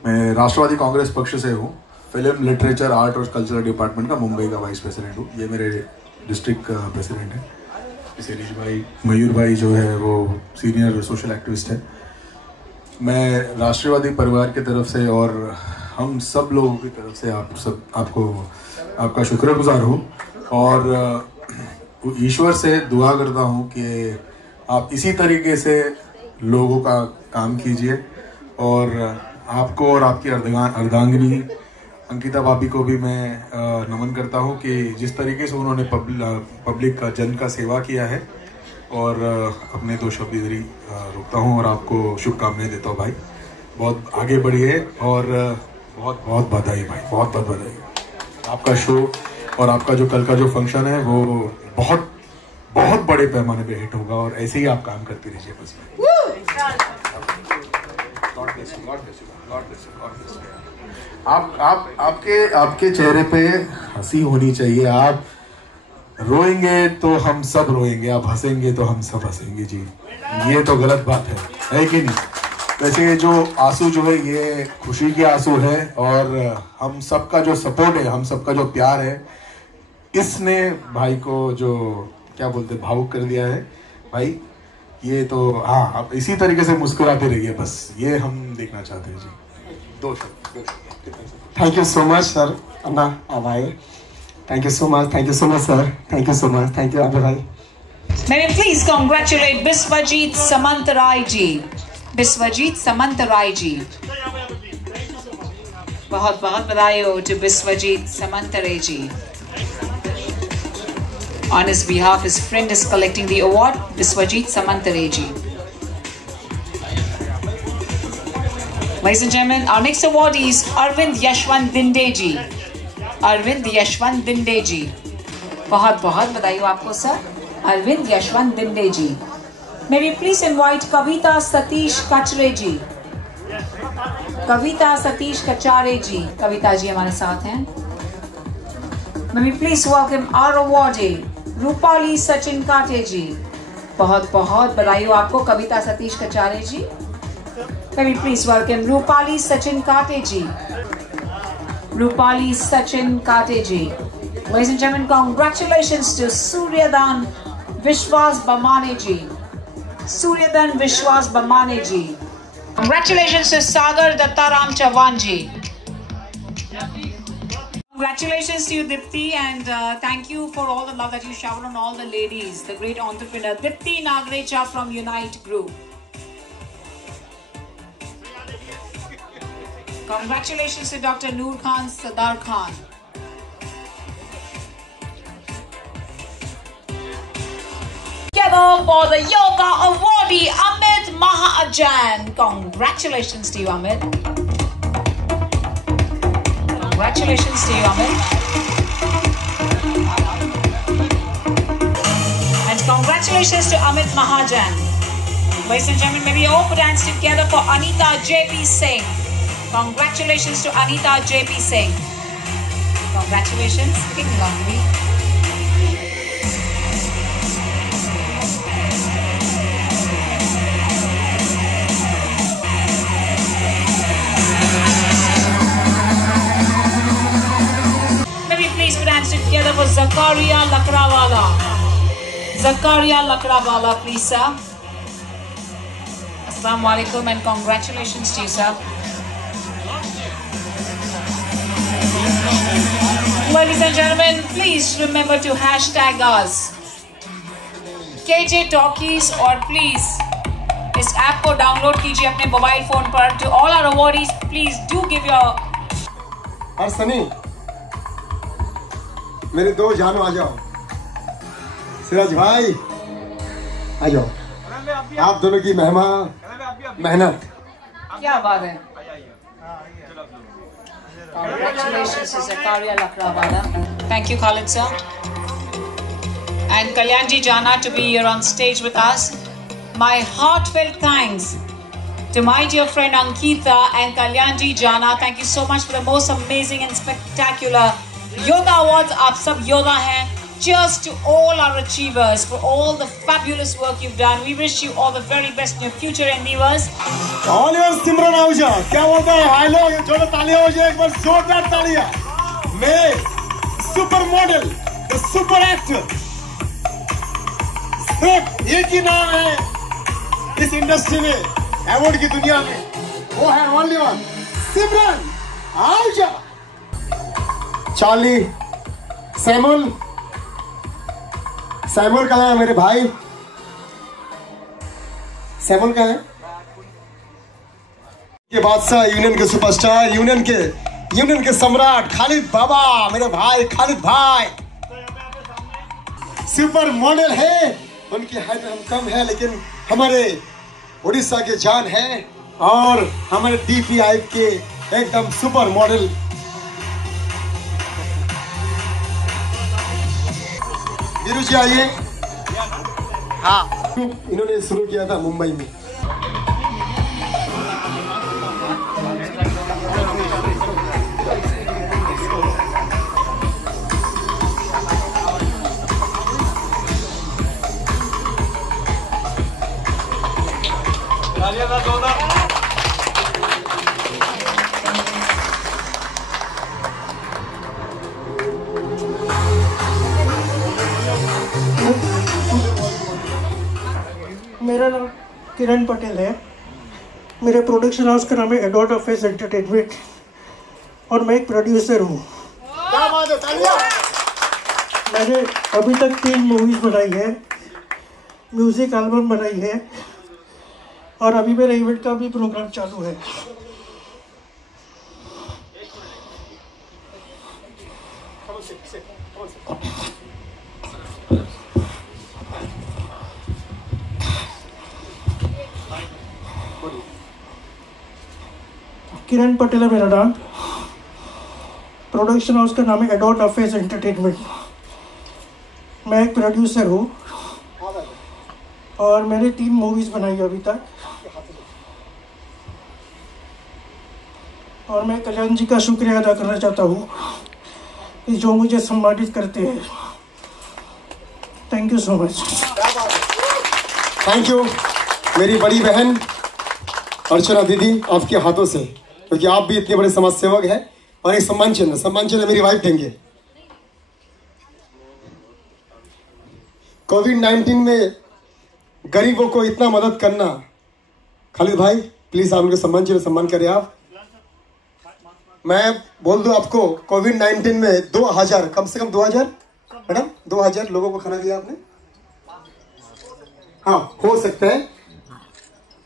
मैं राष्ट्रवादी कांग्रेस पक्ष से हूँ। फिल्म लिटरेचर आर्ट और कल्चरल डिपार्टमेंट का मुंबई का वाइस प्रेसिडेंट हूँ। ये मेरे डिस्ट्रिक्ट प्रेसिडेंट है शिरीष भाई। मयूर भाई जो है वो सीनियर सोशल एक्टिविस्ट है। मैं राष्ट्रवादी परिवार की तरफ से और हम सब लोगों की तरफ से आपका शुक्रगुजार हूँ और ईश्वर से दुआ करता हूँ कि आप इसी तरीके से लोगों का काम कीजिए। और आपको और आपकी अर्धांगिनी अंकिता भाभी को भी मैं नमन करता हूँ कि जिस तरीके से उन्होंने पब्लिक का जन का सेवा किया है। और अपने दो शब्द इधर ही रुकता हूँ और आपको शुभकामनाएं देता हूँ भाई। बहुत आगे बढ़िए और बहुत बहुत बधाई भाई, बहुत बहुत बधाई। आपका शो और आपका जो कल का जो फंक्शन है वो बहुत बहुत बड़े पैमाने पे हिट होगा और ऐसे ही आप काम करते रहिए बस। आपके चेहरे पे हंसी होनी चाहिए। आप रोएंगे तो हम सब रोएंगे, आप हंसेंगे तो हम सब हंसेंगे जी। ये तो गलत बात है कि नहीं? वैसे जो आंसू जो है ये खुशी के आंसू है और हम सबका जो सपोर्ट है, हम सबका जो प्यार है, इसने भाई को जो क्या बोलते भावुक कर दिया है भाई। ये तो हाँ, आप इसी तरीके से मुस्कुराते रहिए बस, ये हम देखना चाहते हैं जी। दो शब्द। Thank you so much sir. Anna भाई, thank you so much sir, thank you so much, thank you Abhi भाई। May we please congratulate Biswajit Samantarai ji. Biswajit Samantarai ji. बहुत बहुत बधाई हो to Biswajit Samantarai ji. On his behalf, his friend is collecting the award, Biswajit Samantarai ji. Ladies and gentlemen, our next awardee is Arvind Yashwant Dinde ji. Arvind Yashwant Dinde ji. बहुत बहुत बधाई हो आपको sir, Arvind Yashwant Dinde ji. May we please invite Kavita Satish Kachre ji. Kavita Satish Kachare ji. Kavita ji हमारे साथ हैं. May we please welcome our awardee, Rupali Sachin काटे जी. बहुत बहुत बधाई हो आपको कविता सतीश कचारे जी. May we please welcome Rupali Sachin काटे जी. रूपाली सचिन काटे जी. Ladies and gentlemen, congratulations to Suryadan Vishwas Bamane ji. Suryadan Vishwas Bamane ji. Congratulations to Sagar Dattaram Chavan ji. Congratulations to you, Dipti, and thank you for all the love that you showered on all the ladies. The great entrepreneur Dipti Nagrecha from Unite Group. Congratulations to Dr. Noor Khan Sadar Khan. Together for the Yoga Awardee Amit Mahajan. Congratulations to you, Amit. Congratulations to you, Amit. And congratulations to Amit Mahajan. Ladies and gentlemen, may we all put hands together for Anita JP Singh. Congratulations to Anita JP Singh. Congratulations, King Lovely. Please put Zakaria Lakrawala. Zakaria Lakrawala, please, sir. Assalamu alaikum and congratulations to you, sir. Ladies and gentlemen, please remember to hashtag us KJ Talkies और please इस ऐप को डाउनलोड कीजिए अपने मोबाइल फोन पर. To all our awardees, please do give your. और सनी, मेरे दो जानों आ जाओ. सिराज भाई आ जाओ. आप दोनों की मेहनत. क्या बात है. Congratulations to Zakaria Lakrawala. Thank you, Khalid sir. And Kalyanji Jana to be here on stage with us. My heartfelt thanks to my dear friend Ankita and Kalyanji Jana. Thank you so much for the most amazing and spectacular Yoda Awards. आप सब योद्धा हैं. Cheers to all our achievers for all the fabulous work you've done. We wish you all the very best in your future endeavors. All yours, सिमरन आहूजा. क्या बोलता है भाई लोग? जोड़ो तालियां हो जाए एक बार, जोरदार तालियां. मैं super model, the super actor, सिर्फ एक ही नाम है इस इंडस्ट्री में, अवार्ड की दुनिया में, वो है ओनली वन, सिमरन आहूजा. चार्ली, सैमुअल कहाँ है मेरे भाई? सैमुअल कहाँ है? के बादशाह, यूनियन के सुपरस्टार, यूनियन के सम्राट खालिद बाबा, मेरे भाई खालिद भाई सुपर मॉडल है. उनकी हाइट में हम कम है लेकिन हमारे उड़ीसा के जान है और हमारे DPI के एकदम सुपर मॉडल. वीरू जी आइए. हाँ, इन्होंने शुरू किया था मुंबई में. मेरा नाम किरण पटेल है. मेरे प्रोडक्शन हाउस का नाम है एडोट ऑफिस एंटरटेनमेंट और मैं एक प्रोड्यूसर हूँ. मैंने अभी तक 3 मूवीज़ बनाई है, म्यूज़िक एल्बम बनाई है और अभी मेरा इवेंट का भी प्रोग्राम चालू है. किरण पटेल है मेरा नाम. प्रोडक्शन हाउस का नाम है एडोट ऑफिस एंटरटेनमेंट. मैं एक प्रोड्यूसर हूँ और मैंने 3 मूवीज़ बनाई है अभी तक. और मैं कल्याण जी का शुक्रिया अदा करना चाहता हूँ कि जो मुझे सम्मानित करते हैं. Thank you so much. Thank you मेरी बड़ी बहन अर्चना दीदी, आपके हाथों से, क्योंकि आप भी इतने बड़े समाज सेवक हैं. और एक सम्मान चिन्ह मेरी वाइफ देंगे. कोविड-19 में गरीबों को इतना मदद करना. खालिद भाई प्लीज आप उनके सम्मान करें. आप, मैं बोल दूं आपको, कोविड-19 में 2000, कम से कम 2000 मैडम, 2000 लोगों को खाना दिया आपने. हाँ, हो सकता है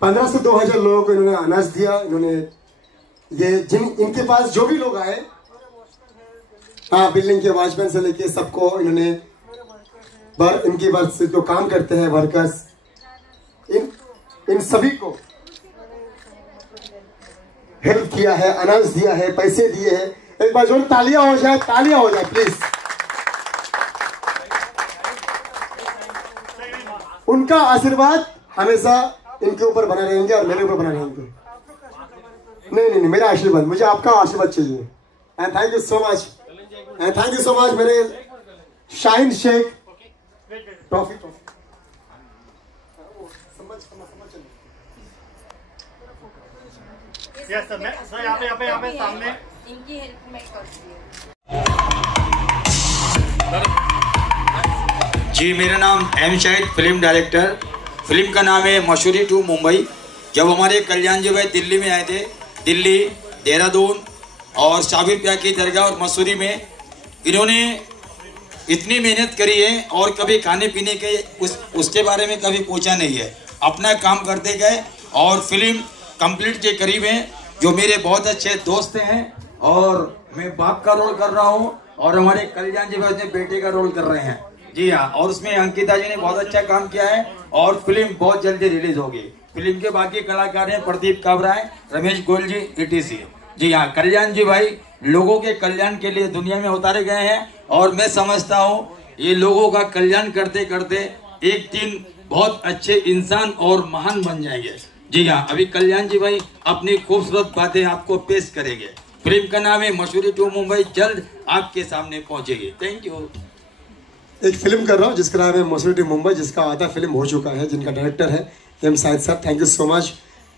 15 से 2000 लोगों को इन्होंने अनाज दिया. इन्होंने ये इनके पास जो भी लोग आए, हाँ, बिल्डिंग के वॉचमैन से लेके सबको इन्होंने, इनके पास जो काम करते हैं वर्कर्स, इन सभी को हेल्प किया है, अनाज दिया है, पैसे दिए हैं. एक बार जोर तालियां हो जाए प्लीज. उनका आशीर्वाद हमेशा इनके ऊपर बना रहेंगे और मेरे ऊपर बना रहेंगे. नहीं, मेरा आशीर्वाद, मुझे आपका आशीर्वाद चाहिए. And thank you so much मेरे Shaheen Shaikh. Trophy yes sir, मैं सर यहाँ पे सामने इनकी हेल्प मैं करती हूँ. जी, मेरा नाम M Shahid, film director. Film का नाम है मसूरी टू मुंबई। जब हमारे कल्याण जी भाई दिल्ली में आए थे, दिल्ली, देहरादून और साबिर प्या की दरगाह और मसूरी में, इन्होंने इतनी मेहनत करी है और कभी खाने पीने के उसके बारे में कभी पूछा नहीं है। अपना काम करते गए और फिल्म कंप्लीट के करीब हैं। जो मेरे बहुत अच्छे दोस्त हैं और मैं बाप का रोल कर रहा हूं और हमारे कल्याण जी भाई बेटे का रोल कर रहे हैं। जी हाँ, और उसमें अंकिता जी ने बहुत अच्छा काम किया है और फिल्म बहुत जल्दी रिलीज होगी। फिल्म के बाकी कलाकार हैं प्रदीप काबरा, रमेश गोयल जी, ETC। जी हाँ, कल्याण जी भाई लोगों के कल्याण के लिए दुनिया में उतारे गए हैं और मैं समझता हूँ ये लोगों का कल्याण करते करते एक दिन बहुत अच्छे इंसान और महान बन जाएंगे। जी हाँ, अभी कल्याण जी भाई अपनी खूबसूरत बातें आपको पेश करेंगे। फिल्म का नाम है मसूरी टू मुंबई, जल्द आपके सामने पहुंचेगी। Thank you. एक फिल्म कर रहा हूँ जिसका नाम है मसूरी टू मुंबई, जिसका आधा फिल्म हो चुका है, जिनका डायरेक्टर है एम शाहिद साहब। Thank you so much.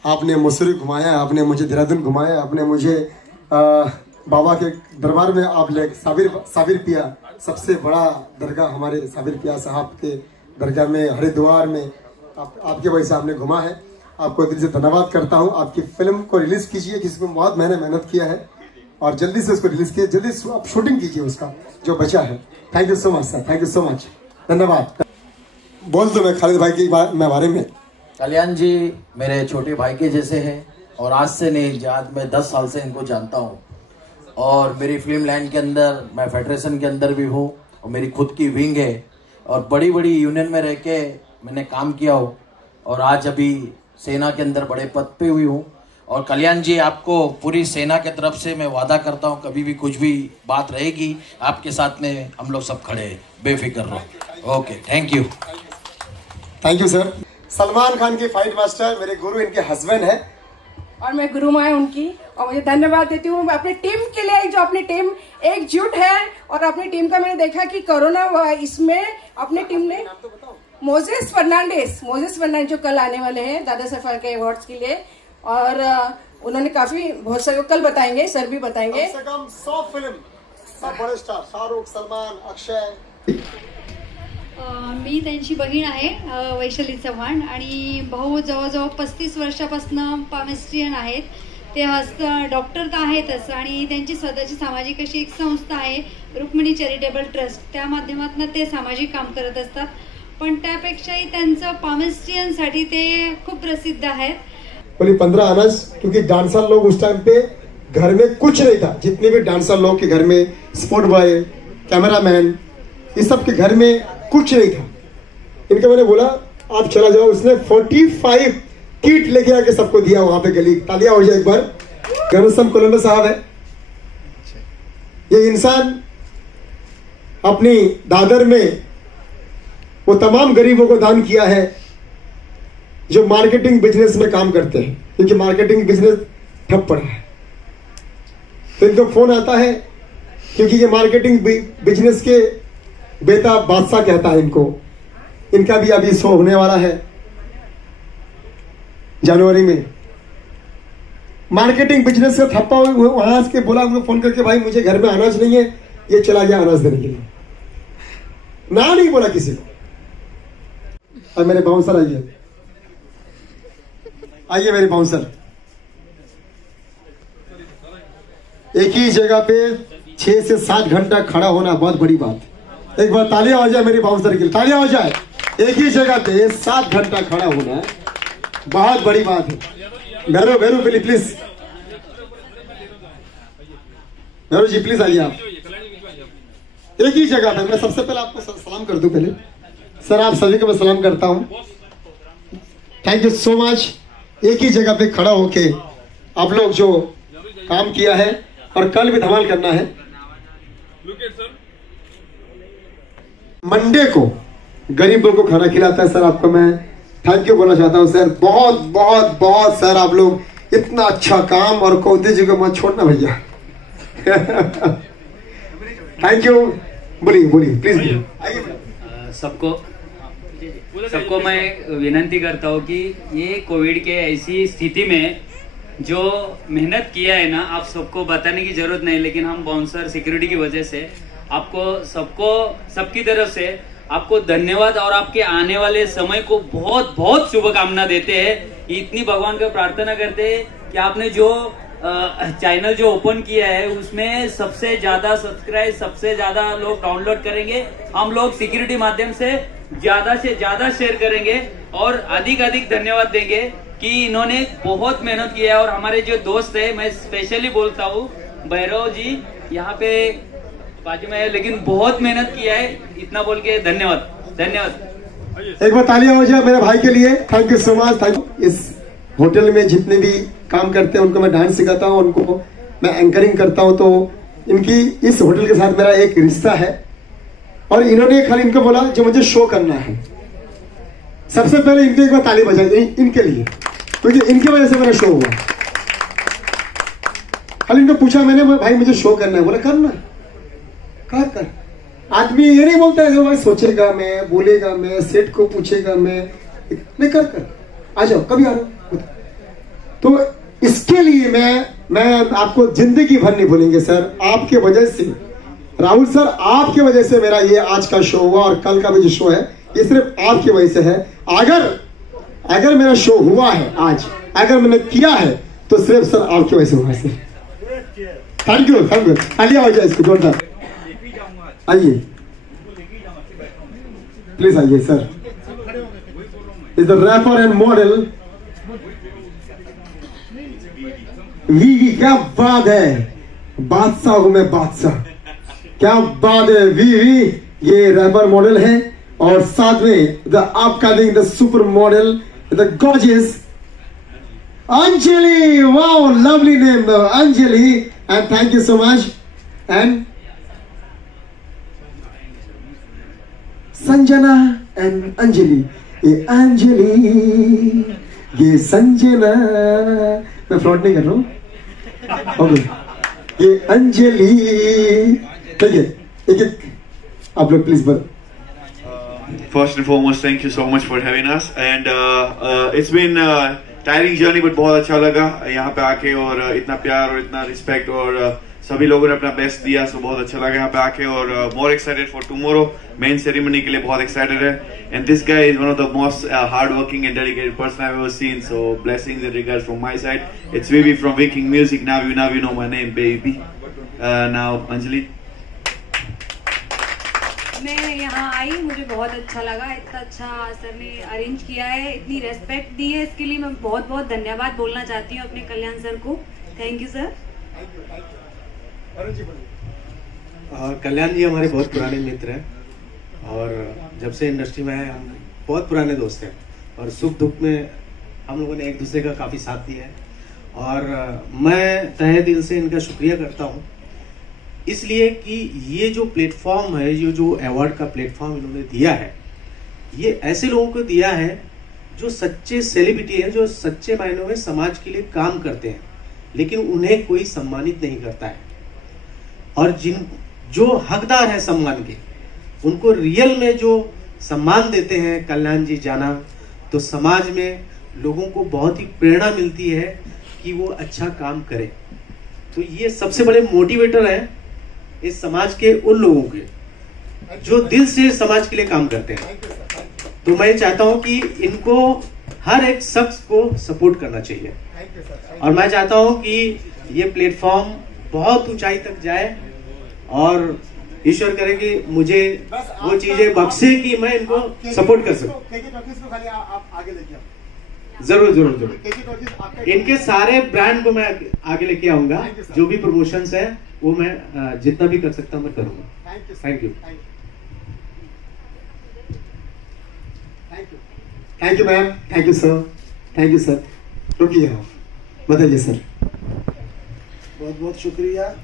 आपने मसूरी घुमाया, आपने मुझे देहरादून घुमाया, आपने मुझे बाबा के दरबार में आप ले साबिर पिया, सबसे बड़ा दरगाह हमारे साबिर पिया साहब के दरगाह में, हरिद्वार में आपके वजह से आपने घुमा है। आपको दिल से धन्यवाद करता हूँ। आपकी फिल्म को रिलीज कीजिए, जिसमें बहुत मैंने मेहनत किया है, और जल्दी से उसको रिलीज कीजिए, जल्दी आप शूटिंग कीजिए उसका जो बचा है। Thank you so much sir, thank you so much, धन्यवाद। बोल दो मैं खालिद भाई के बारे में। कल्याण जी मेरे छोटे भाई के जैसे हैं और आज से नहीं, आज मैं 10 साल से इनको जानता हूँ और मेरी फिल्म लाइन के अंदर, मैं फेडरेशन के अंदर भी हूँ और मेरी खुद की विंग है और बड़ी बड़ी यूनियन में रह के मैंने काम किया हो और आज अभी सेना के अंदर बड़े पद पे हुई हूँ। और कल्याण जी, आपको पूरी सेना के तरफ से मैं वादा करता हूँ, कभी भी कुछ भी बात रहेगी आपके साथ में हम लोग सब खड़े हैं, बेफिक्र रहो। Okay, thank you. Thank you sir. Salman Khan के फाइट मास्टर, मेरे गुरु, इनके हस्बैंड है और मैं गुरु माँ उनकी, और मुझे धन्यवाद देती हूँ अपनी टीम के लिए, जो अपनी टीम एकजुट है। और अपनी टीम का मैंने देखा कि कोरोना इसमें अपनी टीम ने मोजेस फर्नांडिस जो कल आने वाले हैं दादा साहब फाल्के अवार्ड्स के लिए, और उन्होंने काफी बहुत सारे कल बताएंगे, सर भी बताएंगे। कम से कम 100 फिल्म, सब बड़े स्टार, शाहरुख, सलमान, अक्षय। मी त्यांची बहीण आहे, वैशाली चव्हाण, आणि भाऊ जवळजवळ 35 वर्षापासून फार्मासिस्टियन आहेत. ते डॉक्टर तर आहेतच आणि त्यांची स्वतःची सामाजिक अशी एक संस्था आहे, रुक्मिणी चॅरिटेबल ट्रस्ट. त्या माध्यमातून ते सामाजिक काम करत असतात. पण त्यापेक्षाही त्यांचं फार्मासिस्टियनसाठी ते खूप प्रसिद्ध आहेत. 15 अनाज, क्योंकि डांसर लोग उस टाइम पे घर में कुछ नहीं था। जितने भी डांसर लोग के घर में, स्पोर्ट बॉय, कैमरामैन, इस सब के घर में कुछ नहीं था। इनका मैंने बोला आप चला जाओ, उसने 45 किट लेके आके सबको दिया वहां पे गली। तालियां हो जाए एक बार। घनश्याम कुलंदर साहब है ये इंसान, अपनी दादर में वो तमाम गरीबों को दान किया है जो मार्केटिंग बिजनेस में काम करते हैं, क्योंकि मार्केटिंग बिजनेस ठप पड़ा है। तो इनको फोन आता है, क्योंकि ये मार्केटिंग बिजनेस के बेटा बादशाह कहता है इनको। इनका भी अभी शो होने वाला है जनवरी में। मार्केटिंग बिजनेस से ठप्पा वहां से बोला उनको फोन करके, भाई मुझे घर में अनाज नहीं है। ये चला गया अनाज देने के लिए, ना नहीं बोला किसी को। और मेरे बाउंसर आइए मेरे बाउंसर। एक ही जगह पे 6 से 7 घंटा खड़ा होना बहुत बड़ी बात। एक बार तालियां हो जाए मेरे बाउंसर के लिए, तालियां हो जाए। एक ही जगह पे 7 घंटा खड़ा होना बहुत बड़ी बात है। भैरव प्लीज, भैरव जी प्लीज आइए आप। एक ही जगह पे, मैं सबसे पहले आपको सलाम कर दूं। पहले सर आप सभी को मैं सलाम करता हूं, थैंक यू सो मच। एक ही जगह पे खड़ा होके आप लोग जो काम किया है, और कल भी धमाल करना है। मंडे को गरीबों को खाना खिलाता है सर, आपको मैं थैंक यू बोलना चाहता हूं सर। बहुत बहुत बहुत सर, आप लोग इतना अच्छा काम, और कौदे जी को मत छोड़ना भैया। Thank you. बोलिए प्लीज। सबको मैं विनती करता हूँ कि ये कोविड के ऐसी स्थिति में जो मेहनत किया है ना, आप सबको बताने की जरूरत नहीं, लेकिन हम बाउंसर सिक्योरिटी की वजह से आपको सबकी तरफ से आपको धन्यवाद और आपके आने वाले समय को बहुत बहुत शुभकामना देते हैं। इतनी भगवान का प्रार्थना करते हैं कि आपने जो चैनल जो ओपन किया है उसमें सबसे ज्यादा सब्सक्राइब, सबसे ज्यादा लोग डाउनलोड करेंगे। हम लोग सिक्योरिटी माध्यम से ज्यादा शेयर करेंगे और अधिक धन्यवाद देंगे कि इन्होंने बहुत मेहनत किया है। और हमारे जो दोस्त है, मैं स्पेशली बोलता हूँ भैरव जी यहाँ पे बाजू में है, लेकिन बहुत मेहनत किया है। इतना बोल के धन्यवाद। एक बार तालियां हो जाए मेरे भाई के लिए। Thank you so much. Thank you. इस होटल में जितने भी काम करते हैं उनको मैं डांस सिखाता हूँ, उनको मैं एंकरिंग करता हूँ, तो इनकी इस होटल के साथ मेरा एक रिश्ता है। और इन्होंने खाली इनको बोला जो मुझे शो करना है। सबसे पहले इनको एक बार ताली बजाई इनके लिए, क्योंकि इनकी वजह से मेरा शो हुआ। खाली इनको पूछा मैंने, भाई मुझे शो करना है। बोला करना कर। आदमी ये नहीं बोलता है भाई सोचेगा मैं, बोलेगा मैं, सेट को पूछेगा मैं कर आ जाओ, कभी आ रहा हूं। तो इसके लिए मैं आपको जिंदगी भर नहीं भूलेंगे सर। आपके वजह से राहुल सर, आपके वजह से मेरा ये आज का शो हुआ और कल का भी जो शो है ये सिर्फ आपकी वजह से है। अगर मेरा शो हुआ है आज, अगर मैंने किया है तो सिर्फ सर आपकी वजह से हुआ है। Thank you. आलिया हो जाए इसको जोरदार। आइए प्लीज आइए sir. Is the rapper and model V. क्या बात है, बादशाह हूं मैं, बादशाह। क्या बात है वी। ये रैपर मॉडल है और साथ में the upcoming the super model the gorgeous Anjali. Wow, lovely name Anjali, and thank you so much. And Sanjana and Anjali. ये अंजलि, ये संजना, मैं फ्रॉड नहीं कर रहा हूँ। ओके, ये अंजलि। ठीक है, एक आप लोग प्लीज बोलो। First and foremost, thank you so much for having us, and it's been tiring journey, but बहुत अच्छा लगा यहाँ पे आके, और इतना प्यार और इतना रिस्पेक्ट और सभी लोगों ने अपना बेस्ट दिया, सो बहुत अच्छा लगा यहाँ पे आके। और more excited for tomorrow, main ceremony के लिए बहुत एक्साइटेड है। And this guy is one of the most hard working and dedicated person I have ever seen, so blessings and regards from my side. It's VV from Viking music. Now you know my name baby. Now Anjali. मैं यहाँ आई, मुझे बहुत अच्छा लगा। इतना अच्छा सर ने अरेंज किया है, इतनी रेस्पेक्ट दी है, इसके लिए मैं बहुत बहुत धन्यवाद बोलना चाहती हूँ अपने कल्याण सर को। Thank you sir. Kalyan ji हमारे बहुत पुराने मित्र हैं और जब से इंडस्ट्री में आए हम बहुत पुराने दोस्त हैं और सुख दुख में हम लोगों ने एक दूसरे का काफ़ी साथ दिया है। और मैं तहे दिल से इनका शुक्रिया करता हूँ, इसलिए कि ये जो प्लेटफॉर्म है, ये जो अवार्ड का प्लेटफॉर्म इन्होंने दिया है, ये ऐसे लोगों को दिया है जो सच्चे सेलिब्रिटी हैं, जो सच्चे मायनों में समाज के लिए काम करते हैं, लेकिन उन्हें कोई सम्मानित नहीं करता है। और जो हकदार है सम्मान के, उनको रियल में जो सम्मान देते हैं कल्याण जी जाना, तो समाज में लोगों को बहुत ही प्रेरणा मिलती है कि वो अच्छा काम करे। तो ये सबसे बड़े मोटिवेटर है इस समाज के उन लोगों के जो दिल से समाज के लिए काम करते हैं। तो मैं चाहता हूं कि इनको हर एक शख्स को सपोर्ट करना चाहिए और मैं चाहता हूं कि ये प्लेटफॉर्म बहुत ऊंचाई तक जाए और ईश्वर करे कि मुझे वो चीजें बख्शे कि मैं इनको सपोर्ट कर सकूं। जरूर जरूर जरूर, इनके सारे ब्रांड को मैं आगे लेके आऊंगा। जो भी प्रमोशंस है वो मैं जितना भी कर सकता हूं मैं करूंगा। Thank you. Thank you ma'am, thank you sir, thank you sir. रुकिए आप, बताइए सर। बहुत बहुत शुक्रिया।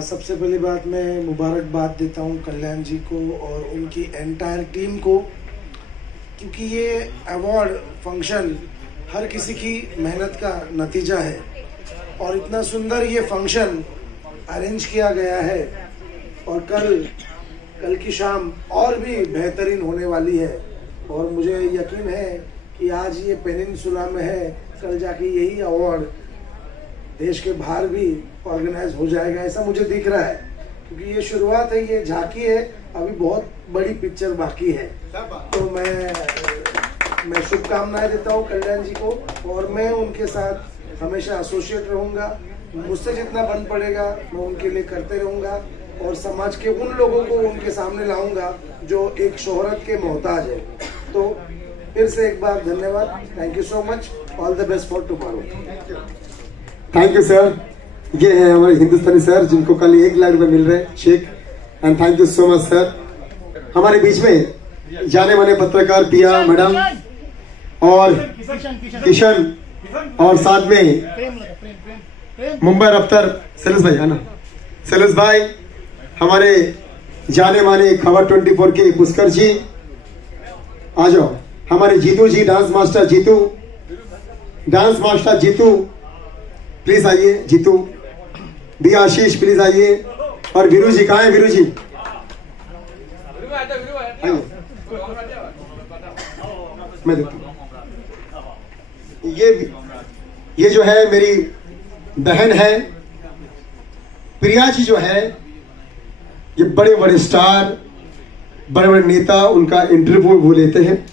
सबसे पहली बात मैं मुबारकबाद देता हूं कल्याण जी को और उनकी एंटायर टीम को, क्योंकि ये अवार्ड फंक्शन हर किसी की मेहनत का नतीजा है और इतना सुंदर ये फंक्शन अरेंज किया गया है और कल की शाम और भी बेहतरीन होने वाली है। और मुझे यकीन है कि आज ये पेनिनसुला में है, कल जाके यही अवार्ड देश के बाहर भी ऑर्गेनाइज हो जाएगा, ऐसा मुझे दिख रहा है। क्योंकि ये शुरुआत है, ये झांकी है, अभी बहुत बड़ी पिक्चर बाकी है। तो मैं शुभकामनाएं देता हूँ कल्याण जी को, और मैं उनके साथ हमेशा एसोसिएट रहूंगा। मुझसे जितना बन पड़ेगा मैं उनके लिए करते रहूंगा, और समाज के उन लोगों को उनके सामने लाऊंगा जो एक शोहरत के मोहताज है। तो फिर से एक बार धन्यवाद, thank you so much, all the best for tomorrow. Thank you sir. ये है हमारे हिंदुस्तानी सर जिनको कल 1 लाख रुपए मिल रहे हैं, Sheikh, and thank you so much sir. हमारे बीच में जाने माने पत्रकार पिया मैडम और किशन, और साथ में मुंबई रफ्तार सेल्स भाई है ना, सेल्स भाई, हमारे जाने माने खबर 24 के पुष्कर जी, आ जाओ। हमारे Jitu ji, dance master Jitu, dance master Jitu please आइए। जीतू दी आशीष प्लीज आइए। और वीरू जी कहाँ है? वीरू जी मैं देखता हूँ। ये जो है मेरी बहन है प्रिया जी, जो है ये बड़े बड़े स्टार, बड़े बड़े नेता उनका इंटरव्यू वो लेते हैं,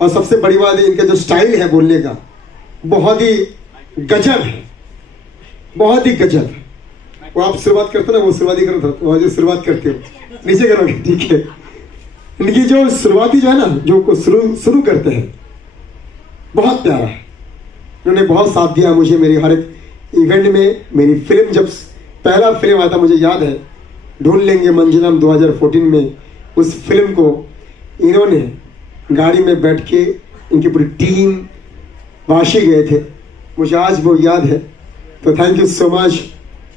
और सबसे बड़ी बात है इनका जो स्टाइल है बोलने का, बहुत ही गजब है, बहुत ही गजब। वो आप शुरुआत करते ना, वो शुरुआती करो, वो जो शुरुआत करते हो नीचे करोगे, ठीक है। इनकी जो शुरुआती जो है ना, जो शुरू करते हैं, बहुत प्यारा है। उन्होंने बहुत साथ दिया मुझे मेरी हर एक इवेंट में। मेरी फिल्म जब पहला फिल्म आता मुझे याद है, ढूंढ लेंगे मंजिलम 2014 में, उस फिल्म को इन्होंने गाड़ी में बैठ के इनकी पूरी टीम वाशी गए थे, मुझे आज वो याद है। तो thank you so much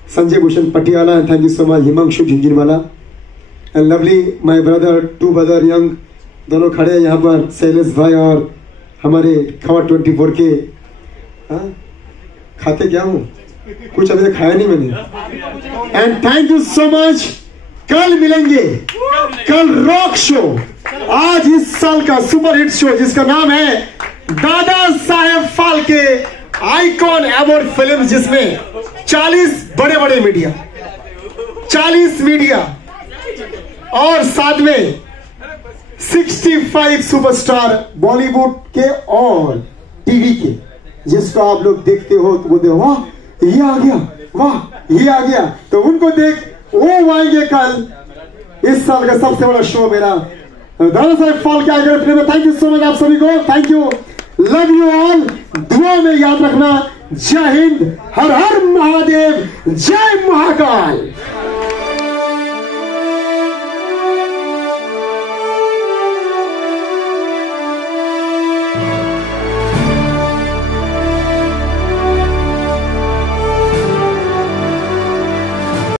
Sanjay Bhushan Patiala, thank you so much Himanshu Jhunjhunwala, and lovely my brother, 2 brother young, दोनों खड़े हैं यहाँ पर, शैलेश भाई और हमारे खबर 24 के। खाते क्या हूँ, कुछ अभी तक खाया नहीं मैंने। And thank you so much. कल मिलेंगे, कल रॉक शो, आज इस साल का सुपर हिट शो जिसका नाम है दादा Saheb Phalke icon award film, जिसमें 40 बड़े बड़े मीडिया, 40 मीडिया और साथ में 65 सुपरस्टार बॉलीवुड के और टीवी के, जिसको आप लोग देखते हो तो बोलते हो वाह ये आ गया, वाह ये आ गया, तो उनको देख वो आएंगे कल। इस साल का सबसे बड़ा शो मेरा Dada Saheb Phalke icon film. Thank you so much आप सभी को, thank you, love you all, दुआ में याद रखना। जय हिंद, हर हर महादेव, जय महाकाल।